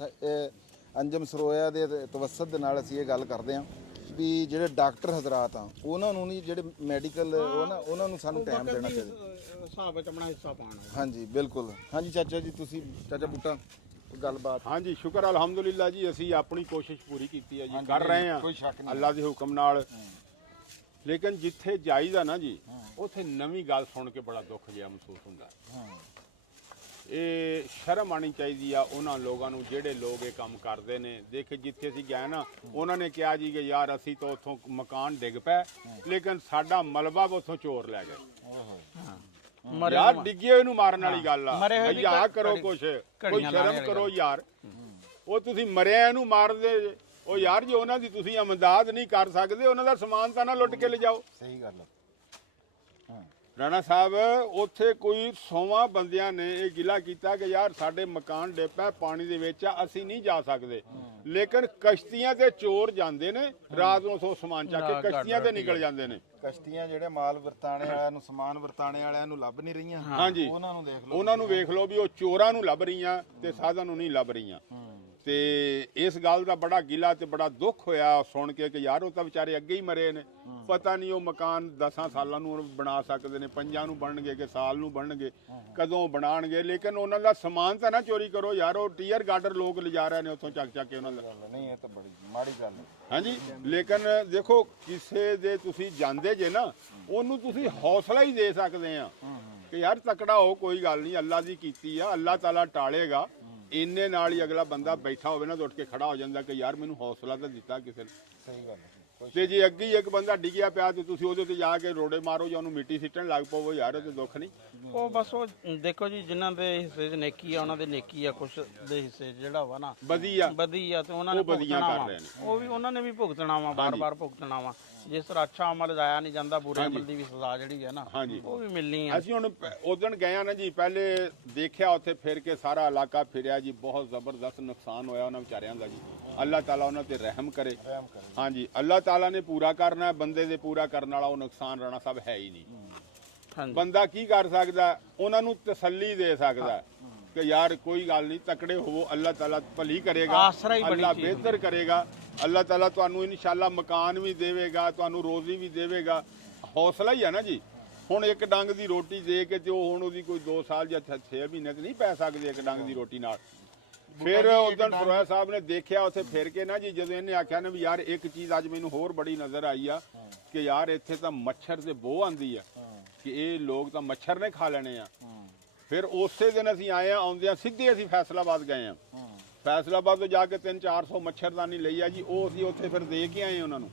ਅੰਜਮ ਸਰੋਇਆ ਦੇ ਤਵੱਸਤ ਦੇ ਨਾਲ ਅਸੀਂ ਇਹ ਗੱਲ ਕਰਦੇ ਹਾਂ ਵੀ ਜਿਹੜੇ ਡਾਕਟਰ ਹਜ਼ਰਾਤ ਆ ਉਹਨਾਂ ਨੂੰ ਨਹੀਂ, ਜਿਹੜੇ ਮੈਡੀਕਲ ਉਹਨਾਂ ਨੂੰ ਸਾਨੂੰ ਟਾਈਮ ਦੇਣਾ ਚਾਹੀਦਾ, ਹਿਸਾਬ ਵਿੱਚ ਆਪਣਾ ਹਿੱਸਾ ਪਾਉਣਾ। ਹਾਂਜੀ ਬਿਲਕੁਲ। ਹਾਂਜੀ ਚਾਚਾ ਜੀ, ਤੁਸੀਂ ਚਾਚਾ ਬੂਟਾ ਗੱਲਬਾਤ। ਹਾਂਜੀ ਸ਼ੁਕਰ ਅਲਹਮਦੁਲਿਲਾ ਜੀ, ਅਸੀਂ ਆਪਣੀ ਕੋਸ਼ਿਸ਼ ਪੂਰੀ ਕੀਤੀ ਹੈ ਜੀ, ਕਰ ਰਹੇ ਹਾਂ ਅੱਲਾ ਦੇ ਹੁਕਮ ਨਾਲ। ਲੇਕਿਨ ਜਿੱਥੇ ਜਾਈਦਾ ਨਾ ਜੀ ਉੱਥੇ ਨਵੀਂ ਗੱਲ ਸੁਣ ਕੇ ਬੜਾ ਦੁੱਖ ਜਿਹਾ ਮਹਿਸੂਸ ਹੁੰਦਾ। ਇਹ ਸ਼ਰਮ ਆਣੀ ਚਾਹੀਦੀ ਆ ਉਹਨਾਂ ਲੋਕਾਂ ਨੂੰ ਜਿਹੜੇ ਲੋਕ ਇਹ ਕੰਮ ਕਰਦੇ ਨੇ। ਦੇਖ ਜਿੱਥੇ ਅਸੀਂ ਗਏ ਨਾ ਉਹਨਾਂ ਨੇ ਕਿਹਾ ਜੀ ਕਿ ਯਾਰ ਅਸੀਂ ਤਾਂ ਉੱਥੋਂ ਮਕਾਨ ਡਿੱਗ ਪਏ ਲੇਕਿਨ ਸਾਡਾ ਮਲਬਾ ਉੱਥੋਂ ਚੋਰ ਲੈ ਗਏ। ਯਾਰ ਡਿੱਗੇ ਹੋਏ ਨੂੰ ਮਾਰਨ ਵਾਲੀ ਗੱਲ ਆ, ਯਾ ਕਰੋ ਕੁਛ, ਕੋਈ ਸ਼ਰਮ ਕਰੋ ਯਾਰ। ਉਹ ਤੁਸੀਂ ਮਰਿਆ ਨੂੰ ਮਾਰਦੇ ਉਹ ਯਾਰ, ਜੇ ਉਹਨਾਂ ਦੀ ਤੁਸੀਂ ਅਮਦਾਦ ਨਹੀਂ ਕਰ ਸਕਦੇ ਉਹਨਾਂ ਦਾ ਸਮਾਨ ਤਾਂ ਨਾ ਲੁੱਟ ਕੇ ਲਿਜਾਓ। ਸਹੀ ਗੱਲ ਹੈ ਰਾਣਾ ਸਾਹਿਬ, ਉੱਥੇ ਕੋਈ 100 ਬੰਦਿਆਂ ਨੇ ਇਹ ਗਿਲਾ ਕੀਤਾ ਕਿ ਯਾਰ ਸਾਡੇ ਮਕਾਨ ਡਿੱਗ ਪਏ ਪਾਣੀ ਦੇ ਵਿੱਚ ਆ, ਅਸੀਂ ਨਹੀਂ ਜਾ ਸਕਦੇ। ਲੇਕਿਨ ਕਸ਼ਤੀਆਂ ਤੇ ਚੋਰ ਜਾਂਦੇ ਨੇ ਰਾਤ ਨੂੰ, ਸੋ ਸਮਾਨ ਚੱਕ ਕੇ ਕਸ਼ਤੀਆਂ ਤੇ ਨਿਕਲ ਜਾਂਦੇ ਨੇ। ਕਸ਼ਤੀਆਂ ਜਿਹੜੇ ਮਾਲ ਵਰਤਾਣੇ ਵਾਲਿਆਂ ਨੂੰ, ਸਮਾਨ ਵਰਤਾਣੇ ਵਾਲਿਆਂ ਨੂੰ ਲੱਭ ਨਹੀਂ ਰਹੀਆਂ। ਹਾਂਜੀ, ਉਹਨਾਂ ਨੂੰ ਦੇਖ ਲਓ, ਉਹਨਾਂ ਨੂੰ ਵੇਖ ਲਓ ਵੀ ਉਹ ਚੋਰਾਂ ਨੂੰ ਲੱਭ ਰਹੀਆਂ ਤੇ ਸਾਧਾਂ ਨੂੰ ਨਹੀਂ ਲੱਭ ਰਹੀਆਂ। ਤੇ ਇਸ ਗੱਲ ਦਾ ਬੜਾ ਗਿਲਾ ਤੇ ਬੜਾ ਦੁੱਖ ਹੋਇਆ ਸੁਣ ਕੇ ਕਿ ਯਾਰ ਉਹ ਤਾਂ ਵਿਚਾਰੇ ਅੱਗੇ ਹੀ ਮਰੇ ਨੇ। ਪਤਾ ਨਹੀਂ ਉਹ ਮਕਾਨ 10 ਸਾਲਾਂ ਨੂੰ ਬਣਾ ਸਕਦੇ ਨੇ, 5 ਨੂੰ ਬਣਨਗੇ ਕਿ ਸਾਲ ਨੂੰ ਬਣਨਗੇ, ਕਦੋਂ ਬਣਾਣਗੇ। ਲੇਕਿਨ ਉਹਨਾਂ ਦਾ ਸਮਾਨ ਤਾਂ ਨਾ ਚੋਰੀ ਕਰੋ ਯਾਰ। ਉਹ ਟੀਅਰ ਗਾਰਡਰ ਲੋਕ ਲਿਜਾ ਰਹੇ ਨੇ ਉੱਥੋਂ ਚੱਕ ਕੇ ਉਹਨਾਂ ਦਾ। ਨਹੀਂ ਇਹ ਤਾਂ ਬੜੀ ਮਾੜੀ ਗੱਲ ਹੈ। ਹਾਂਜੀ, ਲੇਕਿਨ ਦੇਖੋ ਕਿਸੇ ਦੇ ਤੁਸੀਂ ਜਾਂਦੇ ਜੇ ਨਾ ਉਹਨੂੰ ਤੁਸੀਂ ਹੌਸਲਾ ਹੀ ਦੇ ਸਕਦੇ ਆ ਕਿ ਯਾਰ ਤਕੜਾ ਹੋ, ਕੋਈ ਗੱਲ ਨਹੀਂ, ਅੱਲਾ ਦੀ ਕੀਤੀ ਆ, ਅੱਲਾ ਤਾਲਾ ਟਾਲੇਗਾ। ਇੰਨੇ ਨਾਲ ਹੀ ਅਗਲਾ ਬੰਦਾ ਬੈਠਾ ਹੋਵੇ ਨਾ ਤਾਂ ਉੱਠ ਕੇ ਖੜਾ ਹੋ ਜਾਂਦਾ ਕਿ ਯਾਰ ਮੈਨੂੰ ਹੌਸਲਾ ਤਾਂ ਦਿੱਤਾ ਕਿਸੇ ਨੇ। ਸਹੀ ਗੱਲ ਹੈ। ਤੇ ਜੇ ਅੱਗੇ ਹੀ ਇੱਕ ਬੰਦਾ ਡਿੱਗਿਆ ਪਿਆ ਤੇ ਤੁਸੀਂ ਉਹਦੇ ਤੇ ਜਾ ਕੇ ਰੋੜੇ ਮਾਰੋ ਜਾਂ ਉਹਨੂੰ ਮਿੱਟੀ ਸਿੱਟਣ ਲੱਗ ਪਵੋ, ਯਾਰ ਇਹ ਤੇ ਦੁੱਖ ਨਹੀਂ। ਉਹ ਬਸ ਉਹ ਦੇਖੋ ਜੀ ਜਿਨ੍ਹਾਂ ਦੇ ਹਿੱਸੇ 'ਚ ਨੇਕੀ ਆ ਉਹਨਾਂ ਦੇ ਨੇਕੀ ਆ, ਕੁਛ ਦੇ ਹਿੱਸੇ 'ਚ ਜਿਹੜਾ ਵਾ ਨਾ ਬਦੀ ਆ ਤੇ ਉਹਨਾਂ ਨੇ ਭੁਗਤਣਾ ਵਾ। ਉਹ ਵੀ ਉਹਨਾਂ ਨੇ ਵੀ ਭੁਗਤਣਾ ਵਾ, ਬਾਰ-ਬਾਰ ਭੁਗਤਣਾ ਵਾ। ਜਿਸ ਤਰ੍ਹਾਂ ਅੱਛਾ ਅਮਲ ਜਾਇਆ ਨਹੀਂ ਜਾਂਦਾ, ਬੁਰੇ ਅਮਲ ਦੀ ਵੀ ਸਜ਼ਾ ਜਿਹੜੀ ਹੈ ਨਾ ਉਹ ਵੀ ਮਿਲਣੀ ਆ। ਅਸੀਂ ਹੁਣ ਉਦਣ ਗਏ ਆ ਨਾ ਜੀ, ਪਹਿਲੇ ਦੇਖਿਆ ਉੱਥੇ ਫਿਰ ਕੇ ਸਾਰਾ ਇਲਾਕਾ ਫਿਰਿਆ ਜੀ, ਬਹੁਤ ਜ਼ਬਰਦਸਤ ਨੁਕਸਾਨ ਹੋਇਆ ਉਹਨਾਂ ਵਿਚਾਰਿਆਂ ਦਾ ਜੀ। ਅੱਲਾਹ ਤਾਲਾ ਉਹਨਾਂ ਤੇ ਰਹਿਮ ਕਰੇ। ਹਾਂਜੀ, ਅੱਲਾਹ ਤਾਲਾ ਨੇ ਪੂਰਾ ਕਰਨਾ, ਬੰਦੇ ਦੇ ਪੂਰਾ ਕਰਨ ਵਾਲਾ ਉਹ ਨੁਕਸਾਨ ਰਾਣਾ ਸਾਹਿਬ ਹੈ ਹੀ ਨਹੀਂ। ਬੰਦਾ ਕੀ ਕਰ ਸਕਦਾ? ਉਹਨਾਂ ਨੂੰ ਤਸੱਲੀ ਦੇ ਸਕਦਾ ਕਿ ਯਾਰ ਕੋਈ ਗੱਲ ਨਹੀਂ, ਤਕੜੇ ਹੋਵੋ, ਅੱਲਾਹ ਤਾਲਾ ਭਲੀ ਕਰੇਗਾ, ਅੱਲਾਹ ਬਿਹਤਰ ਕਰੇਗਾ। ਅੱਲਾਹ ਤਾਲਾ ਤੁਹਾਨੂੰ ਇਨਸ਼ਾਅੱਲਾ ਮਕਾਨ ਵੀ ਦੇਵੇਗਾ, ਤੁਹਾਨੂੰ ਰੋਜ਼ੀ ਵੀ ਦੇਵੇਗਾ। ਹੌਸਲਾ ਹੀ ਹੈ ਨਾ ਜੀ। ਹੁਣ ਇੱਕ ਡੰਗ ਦੀ ਰੋਟੀ ਦੇ ਕੇ ਤੇ ਉਹ ਹੁਣ ਉਹਦੀ ਕੋਈ 2 ਸਾਲ ਜਾਂ 6 ਮਹੀਨੇ ਤੇ ਨਹੀਂ ਪੈ ਸਕਦੇ ਇੱਕ ਡੰਗ ਦੀ ਰੋਟੀ ਨਾਲ। ਫਿਰ ਉਦੋਂ ਸਰੋਇਆ ਸਾਹਿਬ ਨੇ ਦੇਖਿਆ ਉੱਥੇ ਫਿਰ ਕੇ ਨਾ ਜੀ, ਜਦੋਂ ਇਹਨੇ ਆਖਿਆ ਨਾ ਵੀ ਯਾਰ ਇੱਕ ਚੀਜ਼ ਅੱਜ ਮੈਨੂੰ ਹੋਰ ਬੜੀ ਨਜ਼ਰ ਆਈ ਆ ਕਿ ਯਾਰ ਇੱਥੇ ਤਾਂ ਮੱਛਰ ਤੇ ਬੋ ਆਂਦੀ ਆ ਕਿ ਇਹ ਲੋਕ ਤਾਂ ਮੱਛਰ ਨੇ ਖਾ ਲੈਣੇ ਆ। ਫਿਰ ਉਸੇ ਦਿਨ ਅਸੀਂ ਆਏ ਆ, ਆਉਂਦਿਆਂ ਸਿੱਧੇ ਅਸੀਂ ਫੈਸਲਾਬਾਦ ਗਏ ਆ। ਫੈਸਲਾਬਾਦ ਤੋਂ ਜਾ ਕੇ 300-400 ਮੱਛਰਦਾਨੀ ਲਈ ਆ ਜੀ, ਉਹ ਅਸੀਂ ਉੱਥੇ ਫਿਰ ਦੇ ਕੇ ਆਏ ਉਹਨਾਂ ਨੂੰ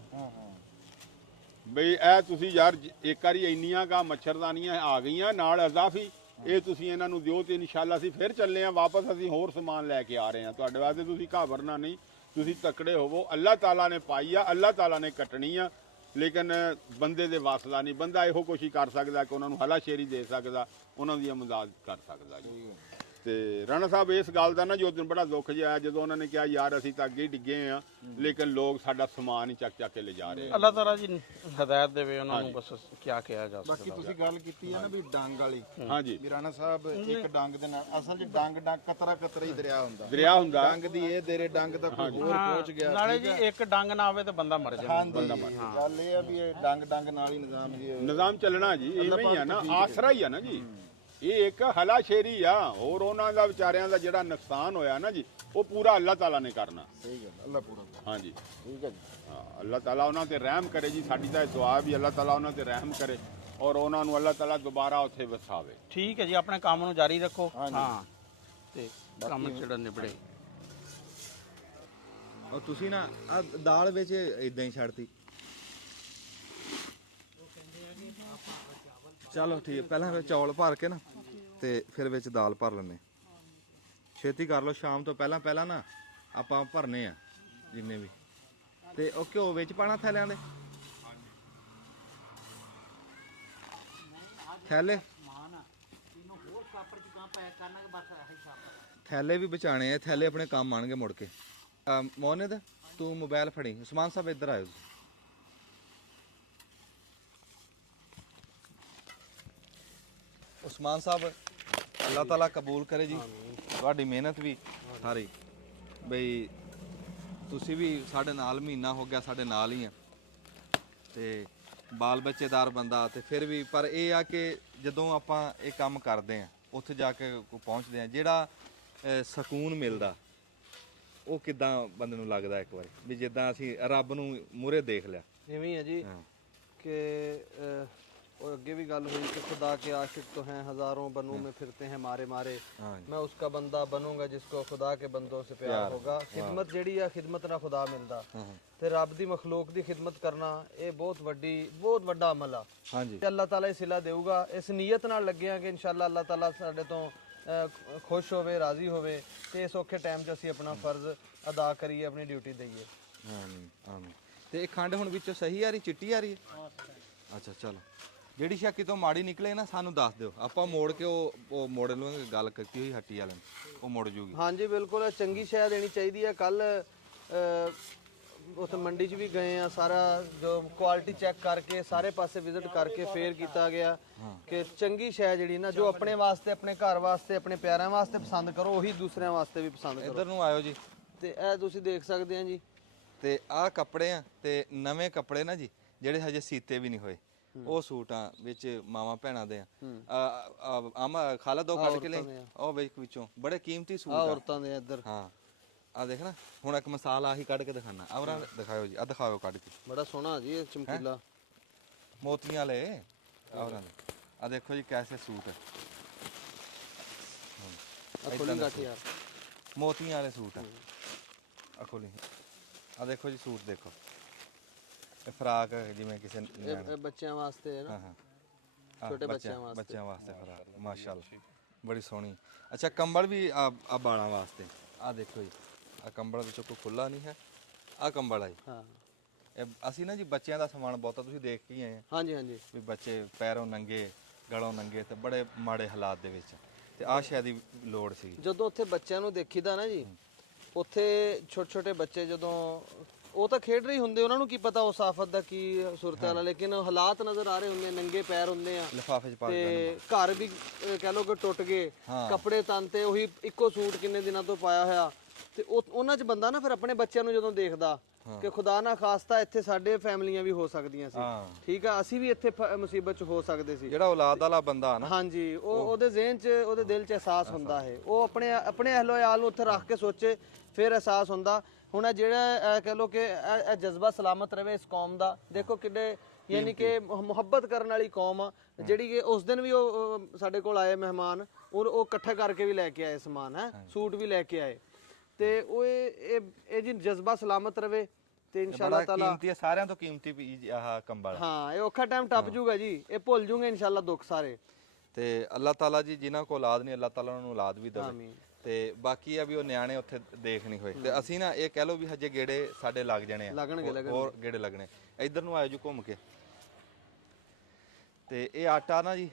ਬਈ ਇਹ ਤੁਸੀਂ ਯਾਰ ਇੱਕ ਵਾਰੀ ਇੰਨੀਆਂ ਕਾ ਮੱਛਰਦਾਨੀਆਂ ਆ ਗਈਆਂ ਨਾਲ ਅਜ਼ਾਫੀ, ਇਹ ਤੁਸੀਂ ਇਹਨਾਂ ਨੂੰ ਦਿਓ ਤੇ ਇਨਸ਼ਾਅੱਲਾ ਅਸੀਂ ਫਿਰ ਚੱਲੇ ਆ ਵਾਪਸ। ਅਸੀਂ ਹੋਰ ਸਮਾਨ ਲੈ ਕੇ ਆ ਰਹੇ ਆ ਤੁਹਾਡੇ ਵਾਸਤੇ, ਤੁਸੀਂ ਘਾਬਰਨਾ ਨਹੀਂ, ਤੁਸੀਂ ਤਕੜੇ ਹੋਵੋ। ਅੱਲਾਹ ਤਾਲਾ ਨੇ ਪਾਈ ਆ, ਅੱਲਾਹ ਤਾਲਾ ਨੇ ਕੱਟਣੀ ਆ, ਲੇਕਿਨ ਬੰਦੇ ਦੇ ਵਾਸਲਾ ਨਹੀਂ। ਬੰਦਾ ਇਹੋ ਕੋਸ਼ਿਸ਼ ਕਰ ਸਕਦਾ ਕਿ ਉਹਨਾਂ ਨੂੰ ਹਲਾਸ਼ੇਰੀ ਦੇ ਸਕਦਾ, ਉਹਨਾਂ ਦੀ ਮਦਦ ਕਰ ਸਕਦਾ ਜੀ। ਤੇ ਰਾਣਾ ਸਾਹਿਬ ਇਸ ਗੱਲ ਦਾ ਨਾ ਜੋ ਦਿਨ ਬੜਾ ਦੁੱਖ ਜਿਹਾ ਆਇਆ ਜਦੋਂ ਉਹਨਾਂ ਨੇ ਕਿਹਾ ਯਾਰ ਅਸੀਂ ਤਾਂ ਅੱਗੇ ਹੀ ਡਿੱਗੇ ਆ ਲੇਕਿਨ ਲੋਕ ਸਾਡਾ ਸਮਾਨ ਹੀ ਚੱਕ ਕੇ ਲੈ ਜਾ ਰਹੇ ਆ। ਅੱਲਾਹ ਤਾਲਾ ਜੀ ਹਦਾਇਤ ਦੇਵੇ ਉਹਨਾਂ ਨੂੰ, ਬਸ ਕੀ ਕਿਹਾ ਜਾ ਸਕਦਾ। ਬਾਕੀ ਤੁਸੀਂ ਗੱਲ ਕੀਤੀ ਹੈ ਨਾ ਵੀ ਡੰਗ ਵਾਲੀ, ਹਾਂਜੀ ਵੀ ਰਾਣਾ ਸਾਹਿਬ ਇੱਕ ਡੰਗ ਦੇ ਨਾਲ ਅਸਲ 'ਚ ਡੰਗ ਕਤਰਾ ਹੀ ਦਰਿਆ ਹੁੰਦਾ। ਡੰਗ ਦੀ ਇਹ ਦੇਰੇ ਡੰਗ ਤਾਂ ਕੋਈ ਹੋਰ ਪਹੁੰਚ ਗਿਆ। ਨਾਲੇ ਜੀ ਇੱਕ ਡੰਗ ਨਾ ਆਵੇ ਤਾਂ ਬੰਦਾ ਮਰ ਜਾਂਦਾ। ਗੱਲ ਇਹ ਆ ਵੀ ਇਹ ਡੰਗ ਨਾਲ ਹੀ ਨਿਜ਼ਾਮ ਚੱਲਣਾ ਜੀ, ਇਵੇਂ ਹੀ ਆ ਨਾ, ਆਸਰਾ ਹੀ ਆ ਨਾ ਜੀ। ਇਹ ਇੱਕ ਹਲਾਸ਼ੇਰੀ ਆ। ਹੋਰ ਉਹਨਾਂ ਦਾ ਵਿਚਾਰਿਆਂ ਦਾ ਜਿਹੜਾ ਨੁਕਸਾਨ ਹੋਇਆ ਨਾ ਜੀ ਉਹ ਪੂਰਾ ਅੱਲਾਹ ਤਾਲਾ ਨੇ ਕਰਨਾ। ਸਹੀ ਗੱਲ, ਅੱਲਾਹ ਪੂਰਾ। ਹਾਂਜੀ ਠੀਕ ਹੈ ਜੀ। ਹਾਂ, ਅੱਲਾਹ ਤਾਲਾ ਉਹਨਾਂ ਤੇ ਰਹਿਮ ਕਰੇ ਜੀ। ਸਾਡੀ ਤਾਂ ਇਹ ਦੁਆ ਵੀ ਅੱਲਾਹ ਤਾਲਾ ਉਹਨਾਂ ਤੇ ਰਹਿਮ ਕਰੇ। ਔਰ ਉਹਨਾਂ ਨੂੰ ਅੱਲਾਹ ਤਾਲਾ ਦੁਬਾਰਾ ਉੱਥੇ ਵਸਾਵੇ। ਠੀਕ ਹੈ ਜੀ, ਆਪਣੇ ਕੰਮ ਨੂੰ ਜਾਰੀ ਰੱਖੋ। ਹਾਂ ਤੇ ਕੰਮ ਜਿਹੜਾ ਨਿਬੜੇ। ਔਰ ਤੁਸੀਂ ਨਾ ਆ ਦਾਲ ਵਿੱਚ ਇਦਾਂ ਹੀ ਛੱਡਤੀ। ਚਲੋ ਠੀਕ ਹੈ, ਪਹਿਲਾਂ ਫਿਰ ਚੌਲ ਭਰ ਕੇ ਨਾ ਤੇ ਫਿਰ ਵਿੱਚ ਦਾਲ ਭਰ ਲੈਣੇ। ਛੇਤੀ ਕਰ ਲਓ, ਸ਼ਾਮ ਤੋਂ ਪਹਿਲਾਂ ਪਹਿਲਾਂ ਨਾ ਆਪਾਂ ਭਰਨੇ ਆ ਜਿੰਨੇ ਵੀ। ਤੇ ਉਹ ਘਿਓ ਵਿੱਚ ਪਾਣਾ ਥੈਲਿਆਂ ਦੇ, ਥੈਲੇ ਥੈਲੇ ਵੀ ਬਚਾਣੇ ਆ, ਥੈਲੇ ਆਪਣੇ ਕੰਮ ਆਣਗੇ ਮੁੜ ਕੇ। ਮੋਹਨਦ ਤੂੰ ਮੋਬਾਈਲ ਫੜੀ। ਉਸਮਾਨ ਸਾਹਿਬ ਇੱਧਰ ਆਇਓ। ਉਸਮਾਨ ਸਾਹਿਬ ਅੱਲਾਹ ਤਾਲਾ ਕਬੂਲ ਕਰੇ ਜੀ ਤੁਹਾਡੀ ਮਿਹਨਤ ਵੀ ਸਾਰੀ। ਬਈ ਤੁਸੀਂ ਵੀ ਸਾਡੇ ਨਾਲ, ਮਹੀਨਾ ਹੋ ਗਿਆ ਸਾਡੇ ਨਾਲ ਹੀ ਆ ਤੇ ਬਾਲ ਬੱਚੇਦਾਰ ਬੰਦਾ, ਤੇ ਫਿਰ ਵੀ ਪਰ ਇਹ ਆ ਕਿ ਜਦੋਂ ਆਪਾਂ ਇਹ ਕੰਮ ਕਰਦੇ ਆ ਉੱਥੇ ਜਾ ਕੇ ਪਹੁੰਚਦੇ ਆ, ਜਿਹੜਾ ਸਕੂਨ ਮਿਲਦਾ ਉਹ ਕਿਦਾਂ ਬੰਦੇ ਨੂੰ ਲੱਗਦਾ ਇੱਕ ਵਾਰੀ ਵੀ ਜਿੱਦਾਂ ਅਸੀਂ ਰੱਬ ਨੂੰ ਮੂਹਰੇ ਦੇਖ ਲਿਆ। ਇਵੇਂ ਹੀ ਹੈ ਜੀ ਕਿ और आगे भी गल हुई कि खुदा के आशिक तो हैं हजारों, बनूं में फिरते हैं मारे मारे, मैं उसका बंदा बनूंगा जिसको खुदा के बंदों से प्यार होगा। खिदमत ਜਿਹੜੀ ਆ ਖਿਦਮਤ ਨਾਲ ਖੁਦਾ ਮਿਲਦਾ ਤੇ ਰੱਬ ਦੀ ਮਖਲੂਕ ਦੀ ਖਿਦਮਤ ਕਰਨਾ ਇਹ ਬਹੁਤ ਵੱਡਾ ਅਮਲ ਆ। ਹਾਂਜੀ, ਅੱਲਾਹ ਤਾਲਾ ਇਹ ਸਿਲਾ ਦੇਊਗਾ। ਇਸ ਨੀਅਤ ਨਾਲ ਲੱਗੇ ਆ ਕਿ ਇਨਸ਼ਾਅੱਲਾ ਅੱਲਾਹ ਤਾਲਾ ਸਾਡੇ ਤੋਂ ਖੁਸ਼ ਹੋਵੇ, ਰਾਜ਼ੀ ਹੋਵੇ ਤੇ ਇਸ ਔਖੇ ਟਾਈਮ 'ਚ ਅਸੀਂ ਆਪਣਾ ਫਰਜ਼ ਅਦਾ ਕਰੀਏ, ਆਪਣੀ ਡਿਊਟੀ ਦਈਏ। ਆਮੀਨ ਆਮੀਨ। ਤੇ ਇਹ ਖੰਡ ਹੁਣ ਵਿੱਚੋਂ ਸਹੀ ਆ ਰਹੀ, ਚਿੱਟੀ ਆ ਰਹੀ ਹੈ? ਅੱਛਾ ਚਲੋ, ਜਿਹੜੀ ਸ਼ੱਕੀ ਤੋਂ ਮਾੜੀ ਨਿਕਲੇ ਨਾ ਸਾਨੂੰ ਦੱਸ ਦਿਓ, ਆਪਾਂ ਮੋੜ ਕੇ ਉਹ ਮੋੜ ਲਵਾਂਗੇ। ਗੱਲ ਕੀਤੀ ਹੋਈ ਹੱਟੀ ਵਾਲੇ ਨੂੰ, ਉਹ ਮੁੜ ਜੂਗੀ। ਹਾਂਜੀ ਬਿਲਕੁਲ, ਚੰਗੀ ਸ਼ੈ ਦੇਣੀ ਚਾਹੀਦੀ ਹੈ। ਕੱਲ ਉੱਥੇ ਮੰਡੀ 'ਚ ਵੀ ਗਏ ਆ, ਸਾਰਾ ਜੋ ਕੁਆਲਿਟੀ ਚੈੱਕ ਕਰਕੇ ਸਾਰੇ ਪਾਸੇ ਵਿਜ਼ਿਟ ਕਰਕੇ ਫੇਰ ਕੀਤਾ ਗਿਆ ਕਿ ਚੰਗੀ ਸ਼ੈ ਜਿਹੜੀ ਨਾ ਜੋ ਆਪਣੇ ਵਾਸਤੇ, ਆਪਣੇ ਘਰ ਵਾਸਤੇ, ਆਪਣੇ ਪਿਆਰਿਆਂ ਵਾਸਤੇ ਪਸੰਦ ਕਰੋ, ਉਹੀ ਦੂਸਰਿਆਂ ਵਾਸਤੇ ਵੀ ਪਸੰਦ ਕਰੋ। ਇੱਧਰ ਨੂੰ ਆਇਓ ਜੀ। ਤੇ ਇਹ ਤੁਸੀਂ ਦੇਖ ਸਕਦੇ ਆ ਜੀ, ਤੇ ਆਹ ਕੱਪੜੇ ਆ ਤੇ ਨਵੇਂ ਕੱਪੜੇ ਨਾ ਜੀ ਜਿਹੜੇ ਹਜੇ ਸੀਤੇ ਵੀ ਨਹੀਂ ਹੋਏ, ਉਹ ਸੂਟਾਂ ਵਿੱਚ ਮਾਵਾਂ ਭੈਣਾਂ ਦੇ ਆ ਖਾਲਦ ਉਹ ਕੱਢ ਕੇ ਲੈ ਉਹ ਵਿੱਚੋਂ ਬੜੇ ਕੀਮਤੀ ਸੂਟ ਆ ਔਰਤਾਂ ਦੇ ਇੱਧਰ। ਹਾਂ ਆ ਦੇਖ ਨਾ, ਹੁਣ ਇੱਕ ਮਿਸਾਲ ਆਹੀ ਕੱਢ ਕੇ ਦਿਖਾਣਾ। ਆਵਰਾਂ ਦਿਖਾਇਓ ਜੀ, ਆ ਦਿਖਾਓ ਕੱਢ ਕੇ। ਬੜਾ ਸੋਹਣਾ ਜੀ ਇਹ ਚਮਕੀਲਾ ਮੋਤੀਆਂ ਵਾਲੇ ਆਵਰਾਂ ਦੇ। ਆ ਦੇਖੋ ਜੀ ਕੈਸੇ ਸੂਟ ਹੈ, ਖੋਲੀ ਗੱਠ ਯਾਰ, ਮੋਤੀਆਂ ਵਾਲੇ ਸੂਟ ਆ। ਆ ਖੋਲੀ, ਆ ਦੇਖੋ ਜੀ ਸੂਟ ਦੇਖੋ, ਇਹ ਫਰਾਕ ਜਿਵੇਂ ਕਿਸੇ ਇਹ ਬੱਚਿਆਂ ਵਾਸਤੇ ਹੈ ਨਾ। ਹਾਂ ਛੋਟੇ ਬੱਚਿਆਂ ਵਾਸਤੇ ਫਰਾਕ, ਮਾਸ਼ਾਅੱਲਾ ਬੜੀ ਸੋਹਣੀ। ਅੱਛਾ ਕੰਬਲ ਵੀ ਆ ਬਾਲਾਂ ਵਾਸਤੇ। ਆ ਦੇਖੋ ਜੀ, ਆ ਕੰਬਲ ਵਿੱਚੋਂ ਕੋਈ ਖੁੱਲਾ ਨਹੀਂ ਹੈ, ਆ ਕੰਬਲ ਆ ਜੀ। ਹਾਂ ਇਹ ਅਸੀਂ ਨਾ ਜੀ ਬੱਚਿਆਂ ਦਾ ਸਮਾਨ ਬਹੁਤਾ ਤੁਸੀਂ ਦੇਖ ਕੇ ਹੀ ਆਏ ਆ। ਹਾਂਜੀ ਹਾਂਜੀ, ਵੀ ਬੱਚੇ ਪੈਰੋਂ ਨੰਗੇ, ਗਲੋਂ ਨੰਗੇ ਤੇ ਬੜੇ ਮਾੜੇ ਹਾਲਾਤ ਦੇ ਵਿੱਚ, ਤੇ ਆਹ ਸ਼ਾਇਦ ਦੀ ਲੋੜ ਸੀ। ਜਦੋਂ ਉੱਥੇ ਬੱਚਿਆਂ ਨੂੰ ਦੇਖੀਦਾ ਨਾ ਜੀ, ਉੱਥੇ ਛੋਟੇ ਛੋਟੇ ਬੱਚੇ ਜਦੋਂ ਉਹ ਤਾਂ ਖੇਡ ਰਹੇ ਹੁੰਦੇ, ਉਹਨਾਂ ਨੂੰ ਕੀ ਪਤਾ ਉਸ ਆਫਤ ਦਾ ਕੀ ਸੂਰਤ ਹਾਲ ਹੈ, ਲੇਕਿਨ ਹਾਲਾਤ ਨਜ਼ਰ ਆ ਰਹੇ ਹੁੰਦੇ, ਨੰਗੇ ਪੈਰ ਹੁੰਦੇ ਆ ਲਿਫਾਫੇ 'ਚ ਪਾ ਕੇ ਤੇ ਘਰ ਵੀ ਕਹਿ ਲੋ ਕਿ ਟੁੱਟ ਗਏ, ਕੱਪੜੇ ਤਨ ਤੇ ਉਹੀ ਇੱਕੋ ਸੂਟ ਕਿੰਨੇ ਦਿਨਾਂ ਤੋਂ ਪਾਇਆ ਹੋਇਆ। ਤੇ ਉਹਨਾਂ 'ਚ ਬੰਦਾ ਨਾ ਫਿਰ ਆਪਣੇ ਬੱਚਿਆਂ ਨੂੰ ਜਦੋਂ ਦੇਖਦਾ ਕਿ ਖੁਦਾ ਨਾ ਖਾਸਤਾ ਇੱਥੇ ਸਾਡੇ ਫੈਮਲੀਆਂ ਵੀ ਹੋ ਸਕਦੀਆਂ ਸੀ, ਠੀਕ ਆ, ਅਸੀਂ ਵੀ ਇੱਥੇ ਮੁਸੀਬਤ 'ਚ ਹੋ ਸਕਦੇ ਸੀ। ਜਿਹੜਾ ਔਲਾਦ ਵਾਲਾ ਬੰਦਾ ਨਾ, ਹਾਂਜੀ, ਉਹਦੇ ਜ਼ਿਹਨ 'ਚ, ਉਹਦੇ ਦਿਲ 'ਚ ਅਹਿਸਾਸ ਹੁੰਦਾ ਹੈ, ਉਹ ਆਪਣੇ ਅਹਲੋ ਅਯਾਲ ਨੂੰ ਉੱਥੇ ਰੱਖ ਕੇ ਸੋਚੇ, ਫਿਰ ਅਹਿਸਾਸ ਹੁੰਦਾ। ਹੁਣ ਜਿਹੜਾ ਕਹਿ ਲੋ ਕਿ ਇਹ ਜਜ਼ਬਾ ਸਲਾਮਤ ਰਵੇ ਇਸ ਕੌਮ ਦਾ। ਦੇਖੋ ਕਿੱਡੇ ਯਾਨੀ ਕਿ ਮੁਹੱਬਤ ਕਰਨ ਵਾਲੀ ਕੌਮ ਆ, ਜਿਹੜੀ ਕਿ ਉਸ ਦਿਨ ਵੀ ਉਹ ਸਾਡੇ ਕੋਲ ਆਏ ਮਹਿਮਾਨ, ਉਹ ਇਕੱਠੇ ਕਰਕੇ ਵੀ ਲੈ ਕੇ ਆਏ ਸਮਾਨ, ਹੈ ਸੂਟ ਵੀ ਲੈ ਕੇ ਆਏ। ਤੇ ਉਹ ਇਹ ਜੀ ਜਜ਼ਬਾ ਸਲਾਮਤ ਰਵੇ ਤੇ ਇਨਸ਼ਾਅੱਲਾ ਤਾਲਾ ਕੀਮਤੀ ਹੈ, ਸਾਰਿਆਂ ਤੋਂ ਕੀਮਤੀ ਵੀ ਆਹ ਕੰਬਲ। ਹਾਂ, ਇਹ ਔਖਾ ਟਾਈਮ ਟੱਪ ਜੂਗਾ ਜੀ, ਇਹ ਭੁੱਲ ਜੂਗੇ ਇਨਸ਼ਾਅੱਲਾ ਦੁੱਖ ਸਾਰੇ। ਤੇ ਅੱਲਾਹ ਤਾਲਾ ਜੀ ਜਿਨ੍ਹਾਂ ਕੋਲ ਔਲਾਦ ਨਹੀਂ, ਅੱਲਾਹ ਤਾਲਾ ਉਹਨਾਂ ਨੂੰ ਔਲਾਦ ਵੀ ਦੇਵੇ। ਆਮੀਨ। ਤੇ ਬਾਕੀ ਆ ਵੀ ਉਹ ਨਿਆਣੇ ਉੱਥੇ ਦੇਖ ਨਹੀਂ ਹੋਏ, ਤੇ ਅਸੀਂ ਨਾ ਇਹ ਕਹਿ ਲਓ ਵੀ ਹਜੇ ਗੇੜੇ ਸਾਡੇ ਲੱਗ ਜਾਣੇ ਆ, ਹੋਰ ਗੇੜੇ ਲੱਗਣੇ। ਇੱਧਰ ਨੂੰ ਆਇਓ ਜੀ ਘੁੰਮ ਕੇ। ਤੇ ਇਹ ਆਟਾ ਨਾ ਜੀ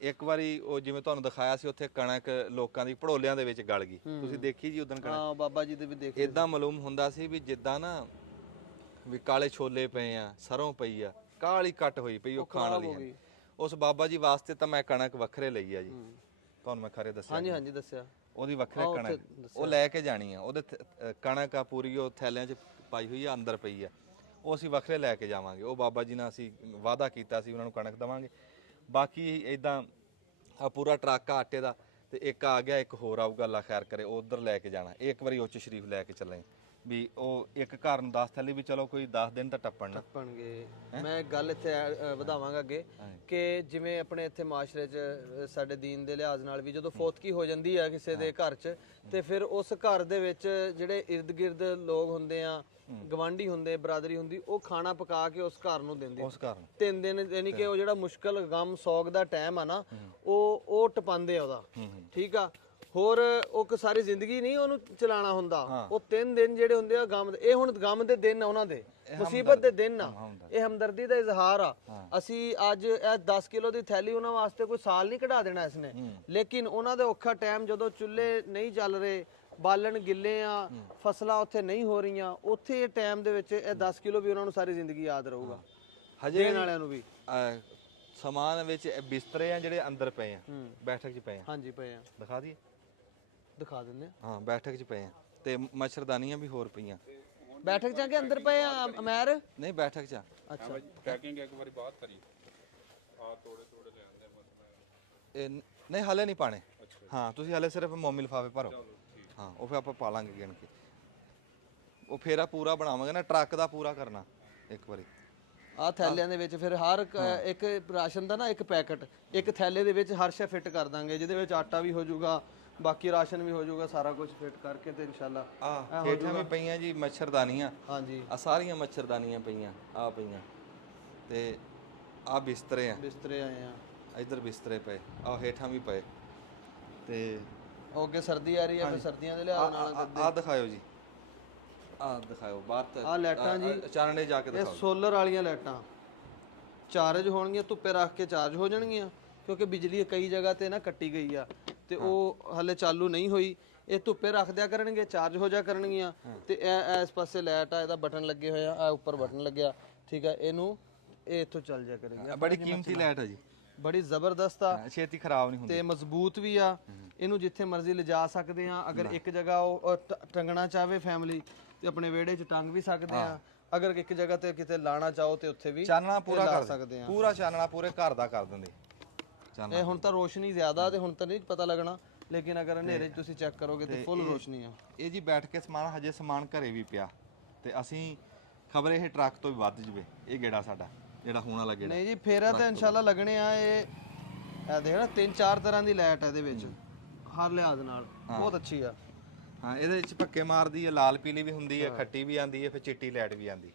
ਇੱਕ ਵਾਰੀ ਉਹ ਜਿਵੇਂ ਤੁਹਾਨੂੰ ਦਿਖਾਇਆ ਸੀ ਉੱਥੇ ਕਣਕ ਲੋਕਾਂ ਦੀ ਭੜੋਲਿਆਂ ਦੇ ਵਿੱਚ ਗਲ ਗਈ, ਤੁਸੀਂ ਦੇਖੀ ਜੀ ਉਦੋਂ ਕਣਕ। ਹਾਂ ਬਾਬਾ ਜੀ ਦੇ ਵੀ ਦੇਖ ਇਦਾਂ ਮਾਲੂਮ ਹੁੰਦਾ ਸੀ ਵੀ ਜਿੱਦਾਂ ਨਾ ਵੀ ਕਾਲੇ ਛੋਲੇ ਪਏ ਆ, ਸਰੋਂ ਪਈ ਆ, ਕਾਲੀ ਕੱਟ ਹੋਈ ਪਈ, ਉਹ ਖਾਣ ਵਾਲੀ ਹੈ। ਉਸ ਬਾਬਾ ਜੀ ਵਾਸਤੇ ਤਾਂ ਮੈਂ ਕਣਕ ਵੱਖਰੇ ਲਈ ਆ ਜੀ, ਤੁਹਾਨੂੰ ਮੈਂ ਖਰੇ ਦੱਸਿਆ। ਹਾਂਜੀ ਹਾਂਜੀ ਦੱਸਿਆ। ਉਹਦੀ ਵੱਖਰੇ ਕਣਕ ਉਹ ਲੈ ਕੇ ਜਾਣੀ ਆ, ਉਹਦੇ ਕਣਕ ਆ ਪੂਰੀ ਉਹ ਥੈਲਿਆਂ 'ਚ ਪਾਈ ਹੋਈ ਆ, ਅੰਦਰ ਪਈ ਆ, ਉਹ ਅਸੀਂ ਵੱਖਰੇ ਲੈ ਕੇ ਜਾਵਾਂਗੇ। ਉਹ ਬਾਬਾ ਜੀ ਨਾਲ ਅਸੀਂ ਵਾਅਦਾ ਕੀਤਾ ਸੀ, ਉਹਨਾਂ ਨੂੰ ਕਣਕ ਦੇਵਾਂਗੇ। ਬਾਕੀ ਇਦਾਂ ਆ ਪੂਰਾ ਟਰੱਕ ਆ ਆਟੇ ਦਾ, ਤੇ ਇੱਕ ਆ ਗਿਆ, ਇੱਕ ਹੋਰ ਆਊਗਾ ਅੱਲਾ ਖੈਰ ਕਰੇ, ਉਹ ਉਧਰ ਲੈ ਕੇ ਜਾਣਾ। ਇਹ ਇੱਕ ਵਾਰੀ ਉੱਚ ਸ਼ਰੀਫ ਲੈ ਕੇ ਚੱਲੇ, ਵੀ ਉਹ ਇੱਕ ਘਰ ਨੂੰ 10 ਥੈਲੀ ਵੀ ਚਲੋ ਕੋਈ 10 ਦਿਨ ਤਾਂ ਟੱਪਣ ਨਾ ਟੱਪਣਗੇ। ਮੈਂ ਇੱਕ ਗੱਲ ਇੱਥੇ ਵਧਾਵਾਂਗਾ ਅੱਗੇ ਕਿ ਜਿਵੇਂ ਆਪਣੇ ਇੱਥੇ ਮਾਸ਼ਰੇ 'ਚ ਸਾਡੇ ਦੀਨ ਦੇ ਲਿਹਾਜ਼ ਨਾਲ ਵੀ ਜਦੋਂ ਫੌਤਗੀ ਹੋ ਜਾਂਦੀ ਆ ਕਿਸੇ ਦੇ ਘਰ 'ਚ ਤੇ ਫਿਰ ਉਸ ਘਰ ਦੇ ਵਿੱਚ ਜਿਹੜੇ ਇਰਦ ਗਿਰਦ ਲੋਕ ਹੁੰਦੇ ਆ, ਗਵਾਂਢੀ ਹੁੰਦੇ, ਬਰਾਦਰੀ ਹੁੰਦੀ, ਉਹ ਖਾਣਾ ਪਕਾ ਕੇ ਉਸ ਘਰ ਨੂੰ ਦਿੰਦੇ ਉਸ ਘਰ ਨੂੰ 3 ਦਿਨ, ਯਾਨੀ ਕਿ ਉਹ ਜਿਹੜਾ ਮੁਸ਼ਕਲ ਗਮ ਸੌਗ ਦਾ ਟਾਈਮ ਆ ਨਾ ਉਹ ਟਪਾਉਂਦੇ ਆ ਉਹਦਾ। ਠੀਕ ਆ। ਹੋਰ ਉਹ ਸਾਰੀ ਜ਼ਿੰਦਗੀ ਨਹੀਂ ਉਹਨੂੰ ਚਲਾਣਾ ਹੁੰਦਾ, ਉਹ 3 ਦਿਨ ਜਿਹੜੇ ਹੁੰਦੇ ਆ ਗਮ ਦੇ, ਇਹ ਹੁਣ ਗਮ ਦੇ ਦਿਨ ਆ ਉਹਨਾਂ ਦੇ, ਮੁਸੀਬਤ ਦੇ ਦਿਨ ਆ, ਇਹ ਹਮਦਰਦੀ ਦਾ ਇਜ਼ਹਾਰ ਆ। ਅਸੀਂ ਅੱਜ ਇਹ 10 ਕਿਲੋ ਦੀ ਥੈਲੀ ਉਹਨਾਂ ਵਾਸਤੇ ਕੋਈ ਸਾਲ ਨਹੀਂ ਕਢਾ ਦੇਣਾ ਇਸਨੇ, ਲੇਕਿਨ ਉਹਨਾਂ ਦੇ ਔਖਾ ਟਾਈਮ ਜਦੋਂ ਚੁੱਲ੍ਹੇ ਨਹੀਂ ਚੱਲ ਰਹੇ, ਬਾਲਣ ਗਿੱਲੇ ਆ, ਫਸਲਾਂ ਉੱਥੇ ਨਹੀਂ ਹੋ ਰਹੀਆਂ, ਉੱਥੇ ਇਹ ਟਾਈਮ ਦੇ ਵਿੱਚ ਇਹ 10 ਕਿਲੋ ਵੀ ਉਹਨਾਂ ਨੂੰ ਸਾਰੀ ਜ਼ਿੰਦਗੀ ਯਾਦ ਰਹੂਗਾ। ਹਜੇ ਦੇਣ ਵਾਲਿਆਂ ਨੂੰ ਵੀ ਸਮਾਨ ਵਿੱਚ ਬਿਸਤਰੇ ਆ ਜਿਹੜੇ ਅੰਦਰ ਪਏ ਆ, ਬੈਠਕ 'ਚ ਪਏ ਆ। ਹਾਂਜੀ ਪਏ ਆ, ਦਿਖਾ ਦਈਏ, ਦਿਖਾ ਦਿੰਦੇ ਆ। ਹਾਂ ਬੈਠਕ 'ਚ ਪਏ ਆ ਤੇ ਮੱਛਰਦਾਨੀਆਂ ਵੀ ਹੋਰ ਪਈਆਂ। ਬੈਠਕ ਚ ਕੇ ਅੰਦਰ ਪਏ ਆ ਅਮੈਰ? ਨਹੀਂ ਬੈਠਕ 'ਚ ਆ। ਅੱਛਾ ਪੈਕਿੰਗ ਇੱਕ ਵਾਰੀ ਬਾਅਦ ਕਰੀ ਆ, ਤੋੜੇ ਤੋੜੇ ਲੈ ਆਂਦੇ ਮਤਲਬ ਇਹ ਨਹੀਂ ਹਲੇ ਨਹੀਂ ਪਾਣੇ। ਹਾਂ ਤੁਸੀਂ ਹਲੇ ਸਿਰਫ ਮੋਮੀ ਲਿਫਾਫੇ ਭਰੋ। ਹਾਂ ਉਹ ਫਿਰ ਆਪਾਂ ਪਾ ਲਾਂਗੇ ਗਿਣ ਕੇ। ਉਹ ਫੇਰਾ ਪੂਰਾ ਬਣਾਵਾਂਗੇ ਨਾ, ਟਰੱਕ ਦਾ ਪੂਰਾ ਕਰਨਾ ਇੱਕ ਵਾਰੀ। ਆ ਥੈਲਿਆਂ ਦੇ ਵਿੱਚ ਫਿਰ ਹਰ ਇੱਕ ਰਾਸ਼ਨ ਦਾ ਨਾ ਇੱਕ ਪੈਕਟ ਇੱਕ ਥੈਲੇ ਦੇ ਵਿੱਚ ਹਰ ਸ਼ੈ ਫਿੱਟ ਕਰ ਦਾਂਗੇ, ਜਿਹਦੇ ਵਿੱਚ ਆਟਾ ਵੀ ਹੋ ਜਾਊਗਾ, ਬਾਕੀ ਰਾਸ਼ਨ ਵੀ ਹੋ ਜਾਊਗਾ, ਸਾਰਾ ਕੁਝ ਫਿੱਟ ਕਰਕੇ ਤੇ ਇਨਸ਼ਾਅੱਲਾ। ਆ ਹੇਠਾਂ ਵੀ ਪਈਆਂ ਜੀ ਮੱਛਰਦਾਨੀਆਂ। ਹਾਂਜੀ ਆ ਸਾਰੀਆਂ ਮੱਛਰਦਾਨੀਆਂ ਪਈਆਂ, ਆ ਪਈਆਂ ਤੇ ਆ ਬਿਸਤਰੇ ਆ, ਬਿਸਤਰੇ ਆਏ ਆ, ਇੱਧਰ ਬਿਸਤਰੇ ਪਏ, ਆ ਹੇਠਾਂ ਵੀ ਪਏ ਤੇ ਉਹ ਅੱਗੇ ਸਰਦੀ ਆ ਰਹੀ ਆ, ਫਿਰ ਸਰਦੀਆਂ ਦੇ ਲਿਹਾਜ਼ ਨਾਲ ਆ ਦਿਖਾਇਓ ਜੀ, ਆ ਦਿਖਾਇਓ ਬਾਹਰ ਤੱਕ ਆ ਲਾਈਟਾਂ ਜੀ, ਚਾਨਣੇ ਜਾ ਕੇ ਇਹ ਦਿਖਾਓ। ਸੋਲਰ ਵਾਲੀਆਂ ਲਾਈਟਾਂ ਚਾਰਜ ਹੋਣਗੀਆਂ, ਧੁੱਪੇ ਰੱਖ ਕੇ ਚਾਰਜ ਹੋ ਜਾਣਗੀਆਂ, ਕਿਉਂਕਿ ਬਿਜਲੀ ਕਈ ਜਗ੍ਹਾ ਤੇ ਨਾ ਕੱਟੀ ਗਈ ਆ ਤੇ ਉਹ ਹਲੇ ਚਾਲੂ ਨਹੀਂ ਹੋਈ। ਇਹ ਧੁੱਪੇ ਰੱਖ ਦਿਆ ਕਰਨਗੇ, ਚਾਰਜ ਹੋ ਜਾ ਕਰਨਗੀਆਂ। ਤੇ ਇਹ ਇਸ ਪਾਸੇ ਲਾਈਟ ਆ, ਇਹਦਾ ਬਟਨ ਲੱਗੇ ਹੋਏ ਆ, ਉੱਪਰ ਬਟਨ ਲੱਗਿਆ, ਠੀਕ ਆ, ਇਹਨੂੰ ਇਹ ਇੱਥੋਂ ਚੱਲ ਜਾ ਕਰੇਗਾ। ਬੜੀ ਕੀਮਤੀ ਲਾਈਟ ਹੈ ਜੀ, ਬੜੀ ਜ਼ਬਰਦਸਤ ਆ ਛੇਤੀ ਖਰਾਬ ਨਹੀਂ ਹੁੰਦੀ ਤੇ ਮਜ਼ਬੂਤ ਵੀ ਆ। ਇਹਨੂੰ ਜਿੱਥੇ ਮਰਜ਼ੀ ਲਿਜਾ ਸਕਦੇ ਆ। ਅਗਰ ਇੱਕ ਜਗ੍ਹਾ ਉਹ ਟੰਗਣਾ ਚਾਹਵੇ ਫੈਮਿਲੀ ਤੇ ਆਪਣੇ ਵਿਹੜੇ 'ਚ ਟੰਗ ਵੀ ਸਕਦੇ ਆ। ਅਗਰ ਇੱਕ ਜਗ੍ਹਾ ਤੇ ਕਿਤੇ ਲਾਣਾ ਚਾਹੋ ਤੇ ਉੱਥੇ ਵੀ ਚਾਨਣਾ ਪੂਰਾ ਲਾ ਕਰ ਸਕਦੇ ਆ। ਪੂਰਾ ਚਾਨਣਾ ਪੂਰੇ ਘਰ ਦਾ ਕਰ ਦਿੰਦੇ ਚਾਨਣਾ। ਇਹ ਹੁਣ ਤਾਂ ਰੋਸ਼ਨੀ ਜ਼ਿਆਦਾ ਤੇ ਹੁਣ ਤਾਂ ਨਹੀਂ ਪਤਾ ਲੱਗਣਾ, ਲੇਕਿਨ ਅਗਰ ਹਨੇਰੇ 'ਚ ਤੁਸੀਂ ਚੈੱਕ ਕਰੋਗੇ ਤੇ ਫੁੱਲ ਰੋਸ਼ਨੀ ਆ। ਇਹ ਜੀ ਬੈਠ ਕੇ ਸਮਾਨ, ਹਜੇ ਸਮਾਨ ਘਰੇ ਵੀ ਪਿਆ ਤੇ ਅਸੀਂ ਖਬਰ ਇਹ ਟਰੱਕ ਤੋਂ ਵੀ ਵੱਧ ਜਵੇ। ਇਹ ਗੇੜਾ ਸਾਡਾ ਜਿਹੜਾ ਹੋਣ ਵਾਲਾ ਗੇੜਾ। ਨਹੀਂ ਜੀ ਫੇਰਾ ਤਾਂ ਇਨਸ਼ਾਅੱਲਾ ਲੱਗਣੇ ਆ। ਇਹ ਦੇਖ ਨਾ 3-4 ਤਰ੍ਹਾਂ ਦੀ ਲਾਈਟ ਹੈ ਇਹਦੇ ਵਿੱਚ, ਹਰ ਲਿਹਾਜ਼ ਨਾਲ ਬਹੁਤ ਅੱਛੀ ਆ। ਹਾਂ ਇਹਦੇ ਵਿੱਚ ਪੱਕੇ ਮਾਰਦੀ ਹੈ, ਲਾਲ ਪੀਲੀ ਵੀ ਹੁੰਦੀ ਹੈ, ਖੱਟੀ ਵੀ ਆਂਦੀ ਹੈ, ਫਿਰ ਚਿੱਟੀ ਲਾਈਟ ਵੀ ਆਂਦੀ।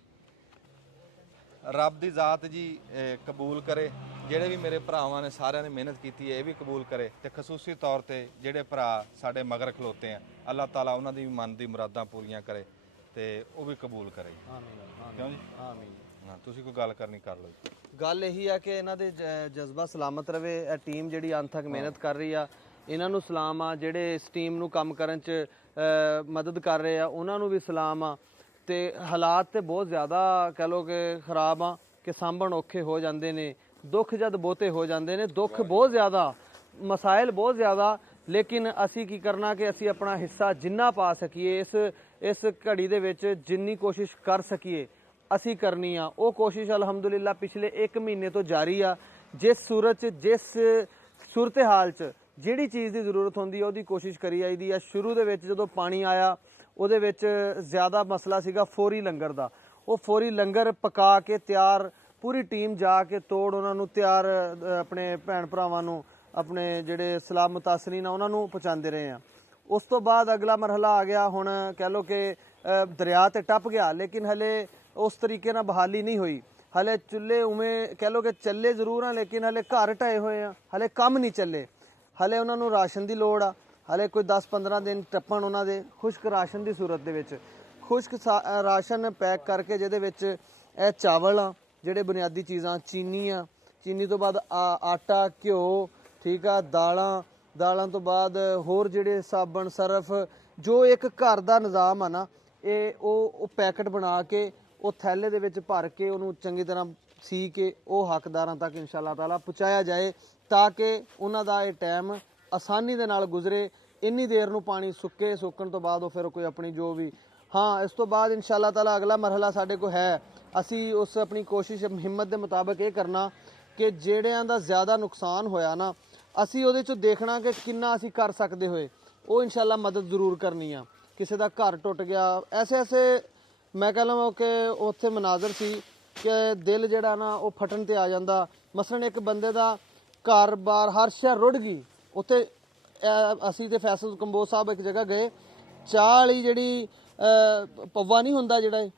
ਰੱਬ ਦੀ ਜ਼ਾਤ ਜੀ ਕਬੂਲ ਕਰੇ, ਜਿਹੜੇ ਵੀ ਮੇਰੇ ਭਰਾਵਾਂ ਨੇ ਸਾਰਿਆਂ ਨੇ ਮਿਹਨਤ ਕੀਤੀ ਹੈ ਇਹ ਵੀ ਕਬੂਲ ਕਰੇ, ਤੇ ਖਸੂਸੀ ਤੌਰ ਤੇ ਜਿਹੜੇ ਭਰਾ ਸਾਡੇ ਮਗਰ ਖਲੋਤੇ ਆ, ਅੱਲਾਹ ਤਾਲਾ ਉਹਨਾਂ ਦੀ ਵੀ ਮਨ ਦੀ ਮੁਰਾਦਾਂ ਪੂਰੀਆਂ ਕਰੇ ਤੇ ਉਹ ਵੀ ਕਬੂਲ ਕਰੇ। ਆਮੀਨ ਕਿਉਂ ਜੀ? ਆਮੀਨ। ਹਾਂ ਤੁਸੀਂ ਕੋਈ ਗੱਲ ਕਰਨੀ ਕਰ ਲਓ ਜੀ। ਗੱਲ ਇਹੀ ਆ ਕਿ ਇਹਨਾਂ ਦੇ ਜਜ਼ਬਾ ਸਲਾਮਤ ਰਵੇ। ਇਹ ਟੀਮ ਜਿਹੜੀ ਅੰਤ ਤੱਕ ਮਿਹਨਤ ਕਰ ਰਹੀ ਆ, ਇਹਨਾਂ ਨੂੰ ਸਲਾਮ ਆ। ਜਿਹੜੇ ਇਸ ਟੀਮ ਨੂੰ ਕੰਮ ਕਰਨ 'ਚ ਮਦਦ ਕਰ ਰਹੇ ਆ ਉਹਨਾਂ ਨੂੰ ਵੀ ਸਲਾਮ ਆ। ਤੇ ਹਾਲਾਤ ਤੇ ਬਹੁਤ ਜ਼ਿਆਦਾ ਕਹਿ ਲਓ ਕਿ ਖਰਾਬ ਆ, ਕਿ ਸਾਂਭਣ ਔਖੇ ਹੋ ਜਾਂਦੇ ਨੇ, ਦੁੱਖ ਜਦ ਬਹੁਤੇ ਹੋ ਜਾਂਦੇ ਨੇ, ਦੁੱਖ ਬਹੁਤ ਜ਼ਿਆਦਾ, ਮਸਾਇਲ ਬਹੁਤ ਜ਼ਿਆਦਾ, ਲੇਕਿਨ ਅਸੀਂ ਕੀ ਕਰਨਾ ਕਿ ਅਸੀਂ ਆਪਣਾ ਹਿੱਸਾ ਜਿੰਨਾ ਪਾ ਸਕੀਏ ਇਸ ਘੜੀ ਦੇ ਵਿੱਚ, ਜਿੰਨੀ ਕੋਸ਼ਿਸ਼ ਕਰ ਸਕੀਏ ਅਸੀਂ ਕਰਨੀ ਆ। ਉਹ ਕੋਸ਼ਿਸ਼ ਅਲਹਮਦੁਲਿਲਾ ਪਿਛਲੇ 1 ਮਹੀਨੇ ਤੋਂ ਜਾਰੀ ਆ। ਜਿਸ ਸੂਰਤ 'ਚ, ਜਿਸ ਸੂਰਤ ਹਾਲ 'ਚ ਜਿਹੜੀ ਚੀਜ਼ ਦੀ ਜ਼ਰੂਰਤ ਹੁੰਦੀ ਹੈ ਉਹਦੀ ਕੋਸ਼ਿਸ਼ ਕਰੀ ਆਈਦੀ ਆ। ਸ਼ੁਰੂ ਦੇ ਵਿੱਚ ਜਦੋਂ ਪਾਣੀ ਆਇਆ ਉਹਦੇ ਵਿੱਚ ਜ਼ਿਆਦਾ ਮਸਲਾ ਸੀਗਾ ਫੌਰੀ ਲੰਗਰ ਦਾ। ਉਹ ਫੌਰੀ ਲੰਗਰ ਪਕਾ ਕੇ ਤਿਆਰ, ਪੂਰੀ ਟੀਮ ਜਾ ਕੇ ਤੋੜ ਉਹਨਾਂ ਨੂੰ ਤਿਆਰ, ਆਪਣੇ ਭੈਣ ਭਰਾਵਾਂ ਨੂੰ, ਆਪਣੇ ਜਿਹੜੇ ਸਲਾਮ ਮੁਤਾਸਰੀਨ ਆ ਉਹਨਾਂ ਨੂੰ ਪਹੁੰਚਾਉਂਦੇ ਰਹੇ ਆ। ਉਸ ਤੋਂ ਬਾਅਦ ਅਗਲਾ ਮਰਹਲਾ ਆ ਗਿਆ। ਹੁਣ ਕਹਿ ਲਓ ਕਿ ਦਰਿਆ ਤੇ ਟੱਪ ਗਿਆ, ਲੇਕਿਨ ਹਲੇ ਉਸ ਤਰੀਕੇ ਨਾਲ ਬਹਾਲੀ ਨਹੀਂ ਹੋਈ। ਹਲੇ ਚੁੱਲ੍ਹੇ ਉਵੇਂ ਕਹਿ ਲਓ ਕਿ ਚੱਲੇ ਜ਼ਰੂਰ ਆ, ਲੇਕਿਨ ਹਲੇ ਘਰ ਢਾਏ ਹੋਏ ਆ, ਹਲੇ ਕੰਮ ਨਹੀਂ ਚੱਲੇ। ਹਲੇ ਉਹਨਾਂ ਨੂੰ ਰਾਸ਼ਨ ਦੀ ਲੋੜ ਆ। ਹਲੇ ਕੋਈ 10-15 ਦਿਨ ਟੱਪਣ ਉਹਨਾਂ ਦੇ ਖੁਸ਼ਕ ਰਾਸ਼ਨ ਦੀ ਸੂਰਤ ਦੇ ਵਿੱਚ। ਖੁਸ਼ਕ ਰਾਸ਼ਨ ਪੈਕ ਕਰਕੇ ਜਿਹਦੇ ਵਿੱਚ ਇਹ ਚਾਵਲ ਆ, ਜਿਹੜੇ ਬੁਨਿਆਦੀ ਚੀਜ਼ਾਂ, ਚੀਨੀ ਆ, ਚੀਨੀ ਤੋਂ ਬਾਅਦ ਆਟਾ, ਘਿਓ, ਠੀਕ ਆ, ਦਾਲਾਂ ਤੋਂ ਬਾਅਦ ਹੋਰ ਜਿਹੜੇ ਸਾਬਣ, ਸਰਫ, ਜੋ ਇੱਕ ਘਰ ਦਾ ਨਿਜ਼ਾਮ ਆ ਨਾ, ਇਹ ਉਹ ਪੈਕਟ ਬਣਾ ਕੇ ਉਹ ਥੈਲੇ ਦੇ ਵਿੱਚ ਭਰ ਕੇ ਉਹਨੂੰ ਚੰਗੀ ਤਰ੍ਹਾਂ ਸੀ ਕੇ ਉਹ ਹੱਕਦਾਰਾਂ ਤੱਕ ਇਨਸ਼ਾ ਅੱਲਾਹ ਤਾਲਾ ਪਹੁੰਚਾਇਆ ਜਾਏ, ਤਾਂ ਕਿ ਉਹਨਾਂ ਦਾ ਇਹ ਟਾਈਮ ਆਸਾਨੀ ਦੇ ਨਾਲ ਗੁਜ਼ਰੇ। ਇੰਨੀ ਦੇਰ ਨੂੰ ਪਾਣੀ ਸੁੱਕਣ ਤੋਂ ਬਾਅਦ ਉਹ ਫਿਰ ਕੋਈ ਆਪਣੀ ਜੋ ਵੀ, ਹਾਂ ਇਸ ਤੋਂ ਬਾਅਦ ਇਨਸ਼ਾ ਅੱਲਾਹ ਤਾਲਾ ਅਗਲਾ ਮਰਹਲਾ ਸਾਡੇ ਕੋਲ ਹੈ। ਅਸੀਂ ਉਸ ਆਪਣੀ ਕੋਸ਼ਿਸ਼ ਹਿੰਮਤ ਦੇ ਮੁਤਾਬਕ ਇਹ ਕਰਨਾ ਕਿ ਜਿਹੜਿਆਂ ਦਾ ਜ਼ਿਆਦਾ ਨੁਕਸਾਨ ਹੋਇਆ ਨਾ, ਅਸੀਂ ਉਹਦੇ 'ਚੋਂ ਦੇਖਣਾ ਕਿ ਕਿੰਨਾ ਅਸੀਂ ਕਰ ਸਕਦੇ ਹੋਏ, ਉਹ ਇਨਸ਼ਾ ਅੱਲਾਹ ਮਦਦ ਜ਼ਰੂਰ ਕਰਨੀ ਆ। ਕਿਸੇ ਦਾ ਘਰ ਟੁੱਟ ਗਿਆ, ਐਸੇ ਮੈਂ ਕਹ ਲਵਾਂ ਕਿ ਉੱਥੇ ਮਨਾਜ਼ਰ ਸੀ ਕਿ ਦਿਲ ਜਿਹੜਾ ਨਾ ਉਹ ਫਟਣ ਤੇ ਆ ਜਾਂਦਾ। ਮਸਲਨ ਇੱਕ ਬੰਦੇ ਦਾ ਘਰ-ਬਾਰ ਹਰ ਸ਼ੈ ਰੁੜ ਗਈ ਉੱਥੇ। ਅਸੀਂ ਤੇ ਫੈਸਲ ਕੰਬੋਜ ਸਾਹਿਬ ਇੱਕ ਜਗ੍ਹਾ ਗਏ, ਚਾਹ ਵਾਲੀ ਜਿਹੜੀ ਪੱਵਾ ਨਹੀਂ ਹੁੰਦਾ ਜਿਹੜਾ,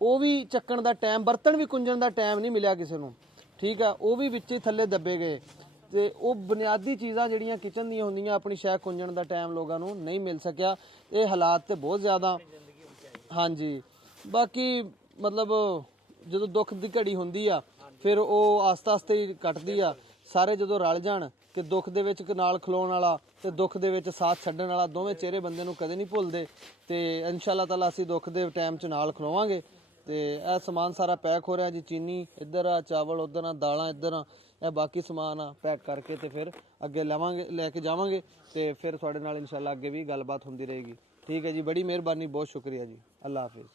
ਉਹ ਵੀ ਚੱਕਣ ਦਾ ਟਾਈਮ, ਬਰਤਨ ਵੀ ਕੁੰਜਣ ਦਾ ਟਾਈਮ ਨਹੀਂ ਮਿਲਿਆ ਕਿਸੇ ਨੂੰ, ਠੀਕ ਆ, ਉਹ ਵੀ ਵਿੱਚ ਹੀ ਥੱਲੇ ਦੱਬੇ ਗਏ। ਤੇ ਉਹ ਬੁਨਿਆਦੀ ਚੀਜ਼ਾਂ ਜਿਹੜੀਆਂ ਕਿਚਨ ਦੀਆਂ ਹੁੰਦੀਆਂ, ਆਪਣੀ ਸ਼ੈ ਕੁੰਜਣ ਦਾ ਟਾਈਮ ਲੋਕਾਂ ਨੂੰ ਨਹੀਂ ਮਿਲ ਸਕਿਆ। ਇਹ ਹਾਲਾਤ ਤੇ ਬਹੁਤ ਜ਼ਿਆਦਾ, ਹਾਂਜੀ। ਬਾਕੀ ਮਤਲਬ ਜਦੋਂ ਦੁੱਖ ਦੀ ਘੜੀ ਹੁੰਦੀ ਆ ਫਿਰ ਉਹ ਆਸਤਾ ਹੀ ਕੱਟਦੀ ਆ। ਸਾਰੇ ਜਦੋਂ ਰਲ ਜਾਣ ਕਿ ਦੁੱਖ ਦੇ ਵਿੱਚ ਨਾਲ ਖਲੋਣ ਵਾਲਾ ਤੇ ਦੁੱਖ ਦੇ ਵਿੱਚ ਸਾਥ ਛੱਡਣ ਵਾਲਾ, ਦੋਵੇਂ ਚਿਹਰੇ ਬੰਦੇ ਨੂੰ ਕਦੇ ਨਹੀਂ ਭੁੱਲਦੇ। ਤੇ ਇਨਸ਼ਾ ਤਾਲਾ ਅਸੀਂ ਦੁੱਖ ਦੇ ਟਾਈਮ 'ਚ ਨਾਲ ਖਲੋਵਾਂਗੇ। ਤੇ ਇਹ ਸਮਾਨ ਸਾਰਾ ਪੈਕ ਹੋ ਰਿਹਾ ਜੀ, ਚੀਨੀ ਇੱਧਰ ਆ, ਚਾਵਲ ਉੱਧਰ ਆ, ਦਾਲਾਂ ਇੱਧਰ ਆ, ਇਹ ਬਾਕੀ ਸਮਾਨ ਆ ਪੈਕ ਕਰਕੇ ਤੇ ਫਿਰ ਅੱਗੇ ਲੈ ਕੇ ਜਾਵਾਂਗੇ। ਤੇ ਫਿਰ ਤੁਹਾਡੇ ਨਾਲ ਇਨਸ਼ਾ ਅੱਲਾ ਅੱਗੇ ਵੀ ਗੱਲਬਾਤ ਹੁੰਦੀ ਰਹੇਗੀ। ਠੀਕ ਹੈ ਜੀ, ਬੜੀ ਮਿਹਰਬਾਨੀ, ਬਹੁਤ ਸ਼ੁਕਰੀਆ ਜੀ, ਅੱਲਾ ਹਾਫਿਜ਼।